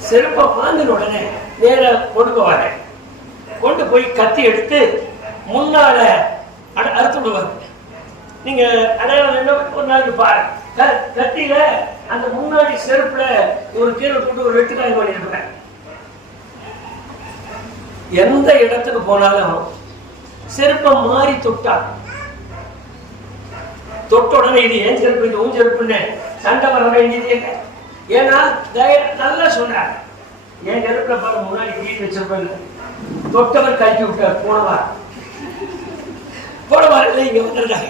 செருப்பை வாங்கின உடனே நேர கொண்டு போவாரு. கொண்டு போய் கத்தி எடுத்து முன்னால அறுத்து விடுவாரு. நீங்க அடையாளம் என்ன ஒரு நாளைக்கு பாருங்க. கத்தியில அந்த முன்னாடி செருப்புல ஒரு கீரை போட்டு ஒரு வெட்டுக்காய் பண்ணிருப்பேன். எந்த இடத்துக்கு போனாலும் செருப்பை மாறி தொட்ட உடனே இது ஏன் செருப்பு, இது உன் செருப்புன்னு சண்டை வர வேண்டியது இல்லை. ஏன்னா நல்லா சொன்னார். என் செருப்புல பாரு முன்னாடி கீழ் வச்சிருப்பேன். தொட்டவர் கழட்டி விட்டார். போன வாரம் இல்லை இங்க வந்துருக்காங்க.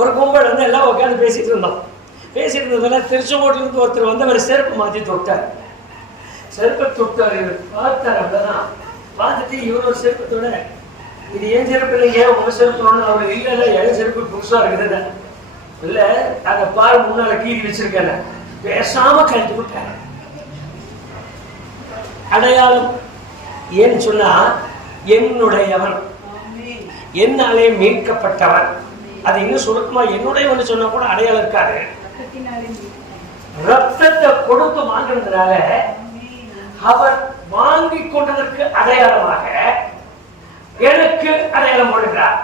ஒரு கும்பல் வந்து எல்லாம் உட்காந்து பேசிட்டு இருந்தோம். பேசிட்டு இருந்ததுல திருச்செங்கோட்டில இருந்து ஒருத்தர் வந்து அவர் செருப்பு மாற்றி தொட்டார். செருப்பை தொட்டார். இவர் பார்த்தார். அப்படிதான் பார்த்துட்டு இவர் ஒரு செருப்பத்தோட இது ஏன் செருப்பு இல்லைங்க உங்க செருப்பு அவர் இல்லை என் செருப்பு புதுசா இருக்குது இல்ல அந்த பால் முன்னால கீறி வச்சிருக்கேன். பேசாம கழட்டி விட்டார். அடையாளம் ஏன்னு சொன்னா என்னுடையவன், என்னாலே மீட்கப்பட்டவன். அது இன்னும் சுருக்கமா என்னுடையவன் சொன்னா கூட அடையாளம் இருக்காது. ரத்தத்தை கொடுத்து வாங்கினதுனால அவர் வாங்கி கொண்டதற்கு அடையாளமாக எனக்கு அடையாளம் போடுகிறார்.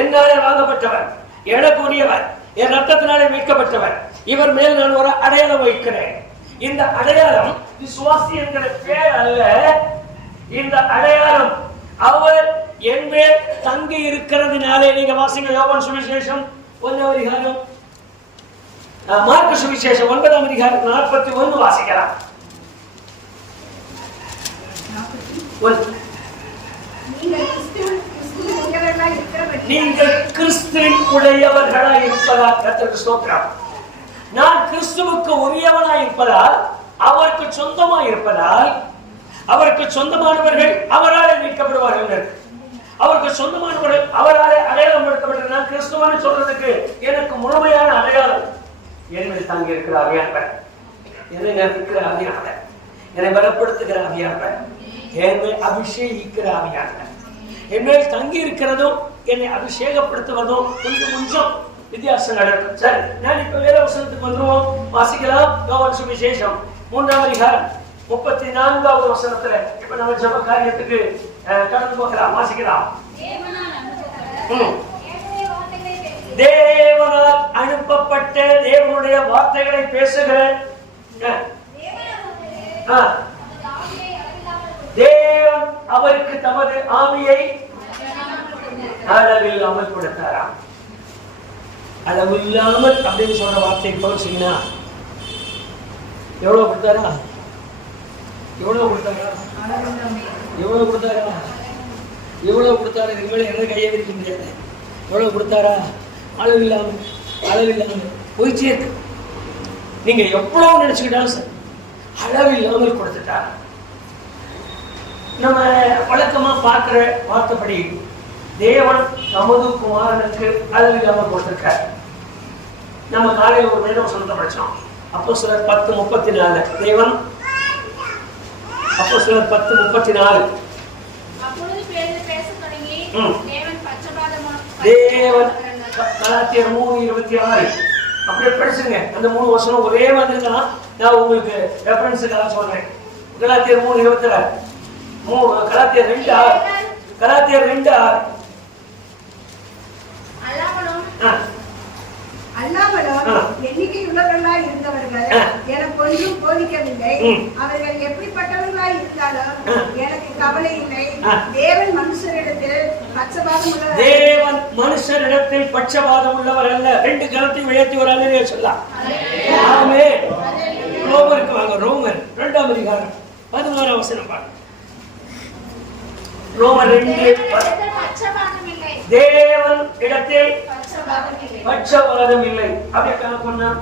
என்னாலே வாங்கப்பட்டவர், எனக்கு உரியவர், என் ரத்தத்தினாலே மீட்கப்பட்டவர், இவர் மேல் நான் ஒரு அடையாளம் வைக்கிறேன். இந்த அடையாளம் விசுவாசி என்கிற பேர் அல்ல. இந்த அடையாளம் அவர் என் மேல் தங்கி இருக்கிறதுனாலே. நீங்க வாசிங்க யோவான் சுவிசேஷம் 1ஆம் அதிகாரம், மார்க்கு சுவிசேஷம் 9ஆம் அதிகாரம் 41 வாசிக்கலாம். நீங்கள் கிறிஸ்துவின் உடையவர்களாய் இருப்பதால் கர்த்தருக்கு ஸ்தோத்திரம். நான் கிறிஸ்துவுக்கு உரியவனாய் இருப்பதால், அவருக்கு சொந்தமாய் இருப்பதால், அவருக்கு சொந்தமானவர்கள் அவராலே மீட்கப்படுவார்கள். அவருக்கு சொந்தமானவர்கள் அவராலே அடையாளம் படுத்தப்பட்ட நான் கிறிஸ்துவன்னு சொல்றதுக்கு எனக்கு முழுமையான அடையாளம் என்னை தங்கி இருக்கிற ஆவியானவர், என்னை நிற்கிற ஆவியானவர், என்னை பலப்படுத்துகிற ஆவியானவர், என்னை அபிஷேகிக்கிற ஆவியானவர். என் மேல் தங்கி இருக்கிறதும் என்னை அபிஷேகப்படுத்துவதும் கொஞ்சம் கொஞ்சம் வித்தியாசம் நடக்கும். சரி, நான் இப்ப வேற வசனத்துக்கு வந்துருவோம். வாசிக்கலாம். யோவான் சுவிசேஷம் 3ஆம் அதிகாரம் 34வது வசனத்துல இப்ப நம்ம ஜெப காரியத்துக்கு கடந்து போகலாம். வாசிக்கலாம். தேவனால் அனுப்பப்பட்ட தேவனுடைய வார்த்தைகளை பேசுகிற தேவன் அவருக்கு தமது ஆவியை அளவில்லாமல் கொடுத்தாராம். அளவில்லாமல் அப்படின்னு சொன்ன வார்த்தை போச்சுன்னா எவ்வளவு கொடுத்தாரா? எவ்வளவு கொடுத்தாரா? எவ்வளவு கொடுத்தாரா? எவ்வளவு கொடுத்தாரா? இது மேலே என்ன கையை விரிக்க முடியாது. எவ்வளவு கொடுத்தாரா? அளவில்லாமல் அளவில்லாமல் போயிட்டே இருக்கு. நீங்க எவ்வளவு நினைச்சுக்கிட்டாலும் சார் அளவில்லாமல் கொடுத்துட்டா. நம்ம வழக்கமா பார்க்கிற வார்த்தைப்படி தேவன் தமது குமாரனுக்கு அளவில்லாமல் கொடுத்திருக்கார். நம்ம காலையில் ஒரு வேதம் சொந்த படிச்சோம். அப்போஸ்தலர் 10:34. தேவன் அப்போஸ்தலர் 10:34. தேவன் கலாத்தியர் 3:26 அப்படியே படிச்சுங்க. அந்த 3 வசனம் ஒரே மாதிரி தான். நான் உங்களுக்கு ரெஃபரன்ஸுக்காக சொல்றேன். கலாத்தியர் 3:26, கலாத்தியர் 2:6, கலாத்தியர் 2:6. அல்லாமலும் எண்ணிக்கை உள்ளவர்களாய் இருந்தவர்கள் எனக்கு ஒன்றும் போதிக்கவில்லை. அவர்கள் எப்படிப்பட்டவர்களாய் இருந்தாலும் எனக்கு கவலை இல்லை. தேவன் மனுஷரிடத்தில் பட்சபாதம் உள்ளவர் அல்ல. 2 கரத்தையும் உயர்த்தி ஒரு அல்லேலூயா சொல்லலாம். ஆமென். ரோமருக்கு வாங்க. ரோமர் 2ஆம் அதிகாரம் 16ஆம் வசனம் பாருங்க. ரோமர் 2 தேவன் இடத்தில் பட்சபாதம் இல்லை. அப்படியே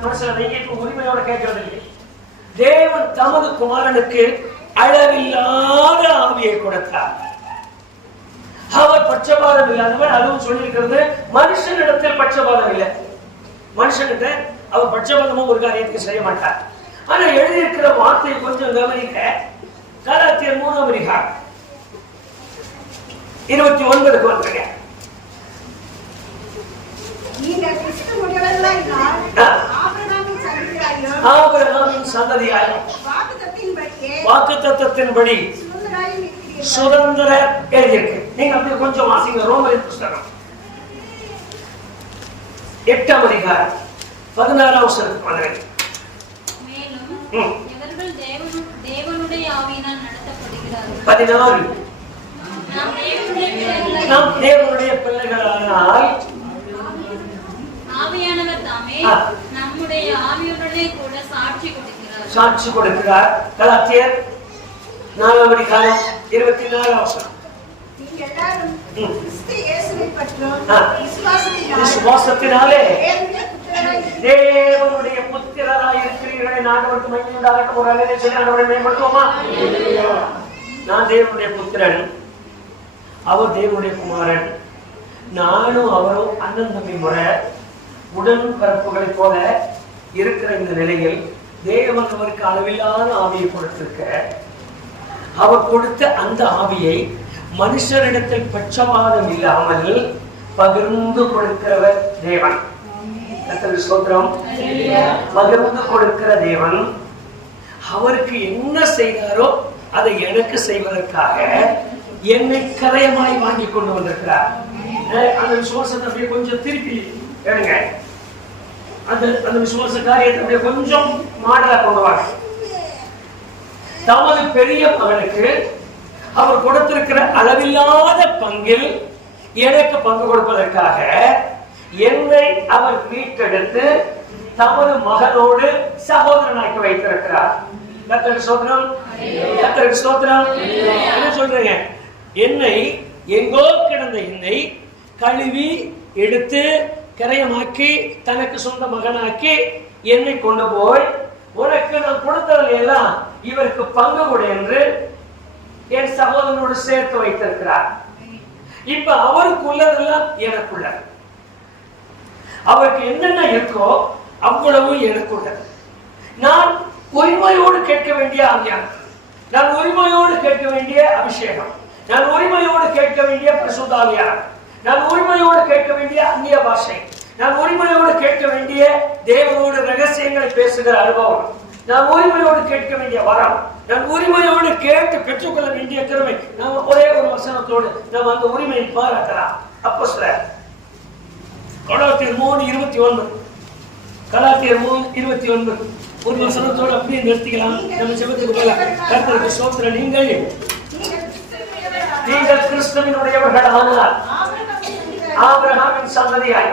மனுஷன் உரிமையோட கேட்கறது இல்லை. தேவன் தமது குமாரனுக்கு அளவில்லாத ஆவியை கொடுத்தார். அவர் பட்சபாதம் இல்லாதவர். அதுவும் சொல்லியிருக்கிறது மனுஷனிடத்தில் பட்சபாதம் இல்லை. மனுஷன்கிட்ட அவர் பட்சபாதமும் ஒரு காரியத்துக்கு செய்ய மாட்டார். ஆனா எழுதியிருக்கிற வார்த்தையை கொஞ்சம் கவனிக்க. கலாத்தியர் 3ஆம் அதிகாரம் 29க்கு வந்துருங்க. ஆபிரகாமின் சந்ததியாரும் வாக்குத்தத்தத்தின்படி சுதந்திரர் எழுதியிருக்கு. நீங்க அப்படியே கொஞ்சம் வாசிங்க. ரோமரின் புஸ்தகம் 8ஆம் அதிகாரம் 16ஆம் வசனத்துக்கு வந்துருங்க. மேலும் இவர்கள் தேவனுடைய ஆவியினால் நடத்தப்படுகிறார்கள். 14 நாம் தேவனுடைய பிள்ளைகளானால் ஆவியானவர் தாமே நம்முடைய ஆவியுடனே கூட சாட்சி கொடுக்கிறார். கலாத்தியர் 4ஆம் அதிகாரம் 24ஆம் வசனம். விசுவாசத்தினாலே தேவனுடைய புத்திரராய் இருக்கிறீர்களே. ஆண்டவருக்கு மகிமை உண்டாகட்டும். ஒரு அல்லேலூயா சொல்லி ஆண்டவரை மேம்படுத்துவோமா? நான் தேவனுடைய புத்திரன், அவர் தேவனுடைய குமாரன். நானும் அவரும் அண்ணன் தம்பி முறை உடன் பிறப்புகளை போல இருக்கிற இந்த நிலையில் தேவன் அவருக்கு அளவில்லாத ஆவியை கொடுத்திருக்க, அவர் கொடுத்த அந்த ஆவியை மனுஷரிடத்தில் பட்சபாதம் இல்லாமல் பகிர்ந்து கொடுக்கிறவர் தேவன். ஸ்தோத்திரம். பகிர்ந்து கொடுக்கிற தேவன் அவருக்கு என்ன செய்தாரோ அதை எனக்கு செய்வதற்காக என்னை கரையமாய் வாங்கி கொண்டு வந்திருக்கிறார். அந்த விசுவாசத்தை அப்படியே கொஞ்சம் திருப்பி எடுங்க. அந்த விசுவாச காரியத்தை அப்படியே கொஞ்சம் மாடலா கொண்டு வாங்க. தமது பெரிய மகனுக்கு அவர் கொடுத்திருக்கிற அளவில்லாத பங்கில் எனக்கு பங்கு கொடுப்பதற்காக என்னை அவர் மீட்டெடுத்து தமது மகனோடு சகோதரனாக்கி வைத்திருக்கிறார். கர்த்தருக்கு ஸ்தோத்திரம். கர்த்தருக்கு ஸ்தோத்திரம். என்ன சொல்றீங்க? என்னை எங்கோ கிடந்த என்னை கழுவி எடுத்து கரையமாக்கி தனக்கு சொந்த மகனாக்கி என்னை கொண்டு போய் உனக்கு நான் கொடுத்தவர்கள் எல்லாம் இவருக்கு பங்கு கொடு என்று என் சகோதரனோடு சேர்த்து வைத்திருக்கிறார். இப்ப அவருக்கு உள்ளதெல்லாம் எனக்குள்ள. அவருக்கு என்னென்ன இருக்கோ அவ்வளவு எனக்குள்ளது. நான் உரிமையோடு கேட்க வேண்டிய ஆவியானவர், நான் உரிமையோடு கேட்க வேண்டிய அபிஷேகம், நான் உரிமையோடு கேட்க வேண்டிய பரிசுத்த ஆவியானவர், நான் உரிமையோடு கேட்க வேண்டிய அந்நிய பாஷை, நான் உரிமையோடு கேட்க வேண்டிய தேவனோடு ரகசியங்களை பேசுகிற அனுபவம், நான் உரிமையோடு கேட்க வேண்டிய வரம், நான் உரிமையோடு கேட்டு பெற்றுக்கொள்ள வேண்டிய திறமை. நாம் ஒரே ஒரு வசனத்தோடு நாம் அந்த உரிமையை பாராட்டலாம். அப்போஸ்தலர் கலாத்தியர் 3:29. கலாத்தியர் 3:29. ஒரு வசனத்தோடு அப்படியே நிறுத்திக்கலாம். நம்ம ஜெபத்துக்கு போல. கர்த்தருக்கு ஸ்தோத்திரம். நீங்கள் கிறிஸ்துவினுடையவர்கள் ஆனால் ஆபிரகாமின் சந்ததியாய்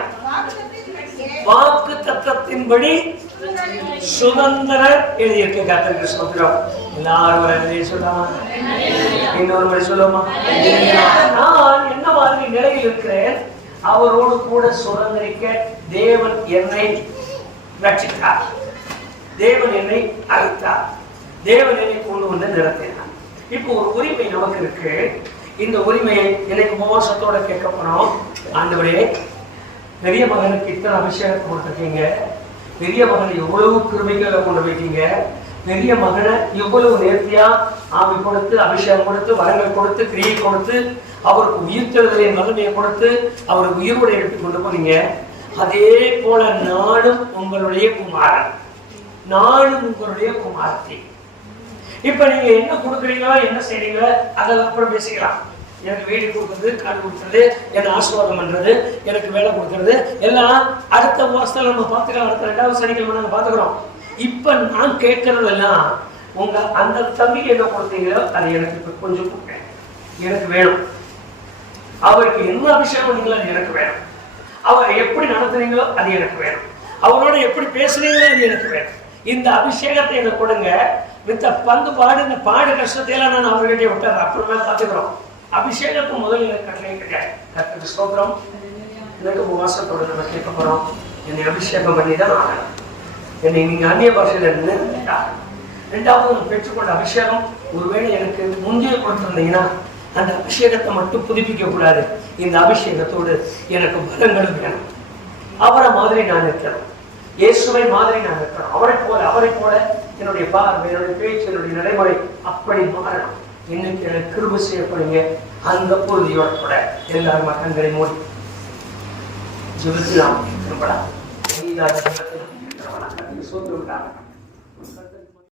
வாக்கு தத்தத்தின்படி சுதந்திரர் எழுதியிருக்க. கர்த்தருக்கு ஸ்தோத்திரம். எல்லாரும் சொல்லாமா? இன்னொரு முறை சொல்லுமா? நான் என்ன மாதிரி நிலையில் இருக்கிறேன்? அவரோடு கூட சுதந்திரிக்க தேவன் என்னை ரட்சித்தார். தேவன் என்னை அழைத்தார். தேவன் என்னை கொண்டு வந்து நிறுத்தினார். இப்போ ஒரு உரிமை நமக்கு இருக்கு. இந்த உரிமையை எனக்கு உபவாசத்தோட கேட்க போனோம். ஆண்டவரே, பெரிய மகனுக்கு இத்தனை அபிஷேகத்தை கொடுத்துருக்கீங்க. பெரிய மகனை எவ்வளவு கிருபைகளை கொண்டு போயிட்டீங்க. பெரிய மகனை எவ்வளவு நேர்த்தியா ஆவி கொடுத்து, அபிஷேகம் கொடுத்து, வரங்கள் கொடுத்து, கிரியை கொடுத்து, அவருக்கு உயிர்த்தெழுதலின் வல்லமையை கொடுத்து, அவருக்கு உயிரோடு எடுத்து கொண்டு போனீங்க. அதே போல நானும் உங்களுடைய குமாரன், நானும் உங்களுடைய குமாரத்தி. இப்ப நீங்க என்ன கொடுக்குறீங்களோ, என்ன செய்றீங்களோ அதெல்லாம் அப்புறம் பேசிக்கலாம். எனக்கு வீடு கொடுக்குறது, காடு கொடுக்குறது, என்ன ஆசீர்வாதம் பண்றது, எனக்கு வேலை கொடுக்கறது எல்லாம் அடுத்த வருஷத்துல நம்ம பார்த்துக்கலாம். அடுத்த 2வது சனிக்கிழமை நாங்க பார்த்துக்கிறோம். இப்ப நான் கேட்கறதெல்லாம் உங்க அந்த தம்பிக்கு என்ன கொடுத்தீங்களோ அதை எனக்கு இப்ப கொஞ்சம் கொடுங்க. எனக்கு வேணும். அவருக்கு என்ன அபிஷேகம் பண்ணீங்களோ அது எனக்கு வேணும். அவரை எப்படி நடத்துறீங்களோ அது எனக்கு வேணும். அவரோட எப்படி பேசுறீங்களோ அது எனக்கு வேணும். இந்த அபிஷேகத்தை எனக்கு கொடுங்க. மித்த பந்து பாடு, இந்த பாடு கஷ்டத்தையெல்லாம் நான் அவர்கிட்ட விட்டார். அப்புறமே பார்த்துக்கிறோம். அபிஷேகத்தை முதல்ல எனக்கு கட்டளையிட்டு. கர்த்தருக்கு ஸ்தோத்திரம். எனக்கு உபவாசத்தோடு நம்ம கேட்க போறோம். என்னை அபிஷேகம் பண்ணி தான் ஆகணும். என்னை நீங்க அந்நிய பாஷையில இருந்து 2வது நான் பெற்றுக்கொண்ட அபிஷேகம் ஒருவேளை எனக்கு முந்தைய கொடுத்திருந்தீங்கன்னா அந்த அபிஷேகத்தை மட்டும் புதுப்பிக்க கூடாது. இந்த அபிஷேகத்தோடு எனக்கு பலங்களும் வேணும். அவரை மாதிரி நான் இருக்கிறேன். இயேசுவை மாதிரி நான் இருக்கிறேன். அவரை போல என்னுடைய பார்வை, என்னுடைய பேச்சு, என்னுடைய நடைமுறை அப்படி மாறணும். இன்னைக்கு எனக்கு கிருபை செய்யப்படுங்க. அந்த உறுதியோட கூட எல்லாரும் கண்களை மூடி ஜெபிக்கலாம். திரும்பலாம்.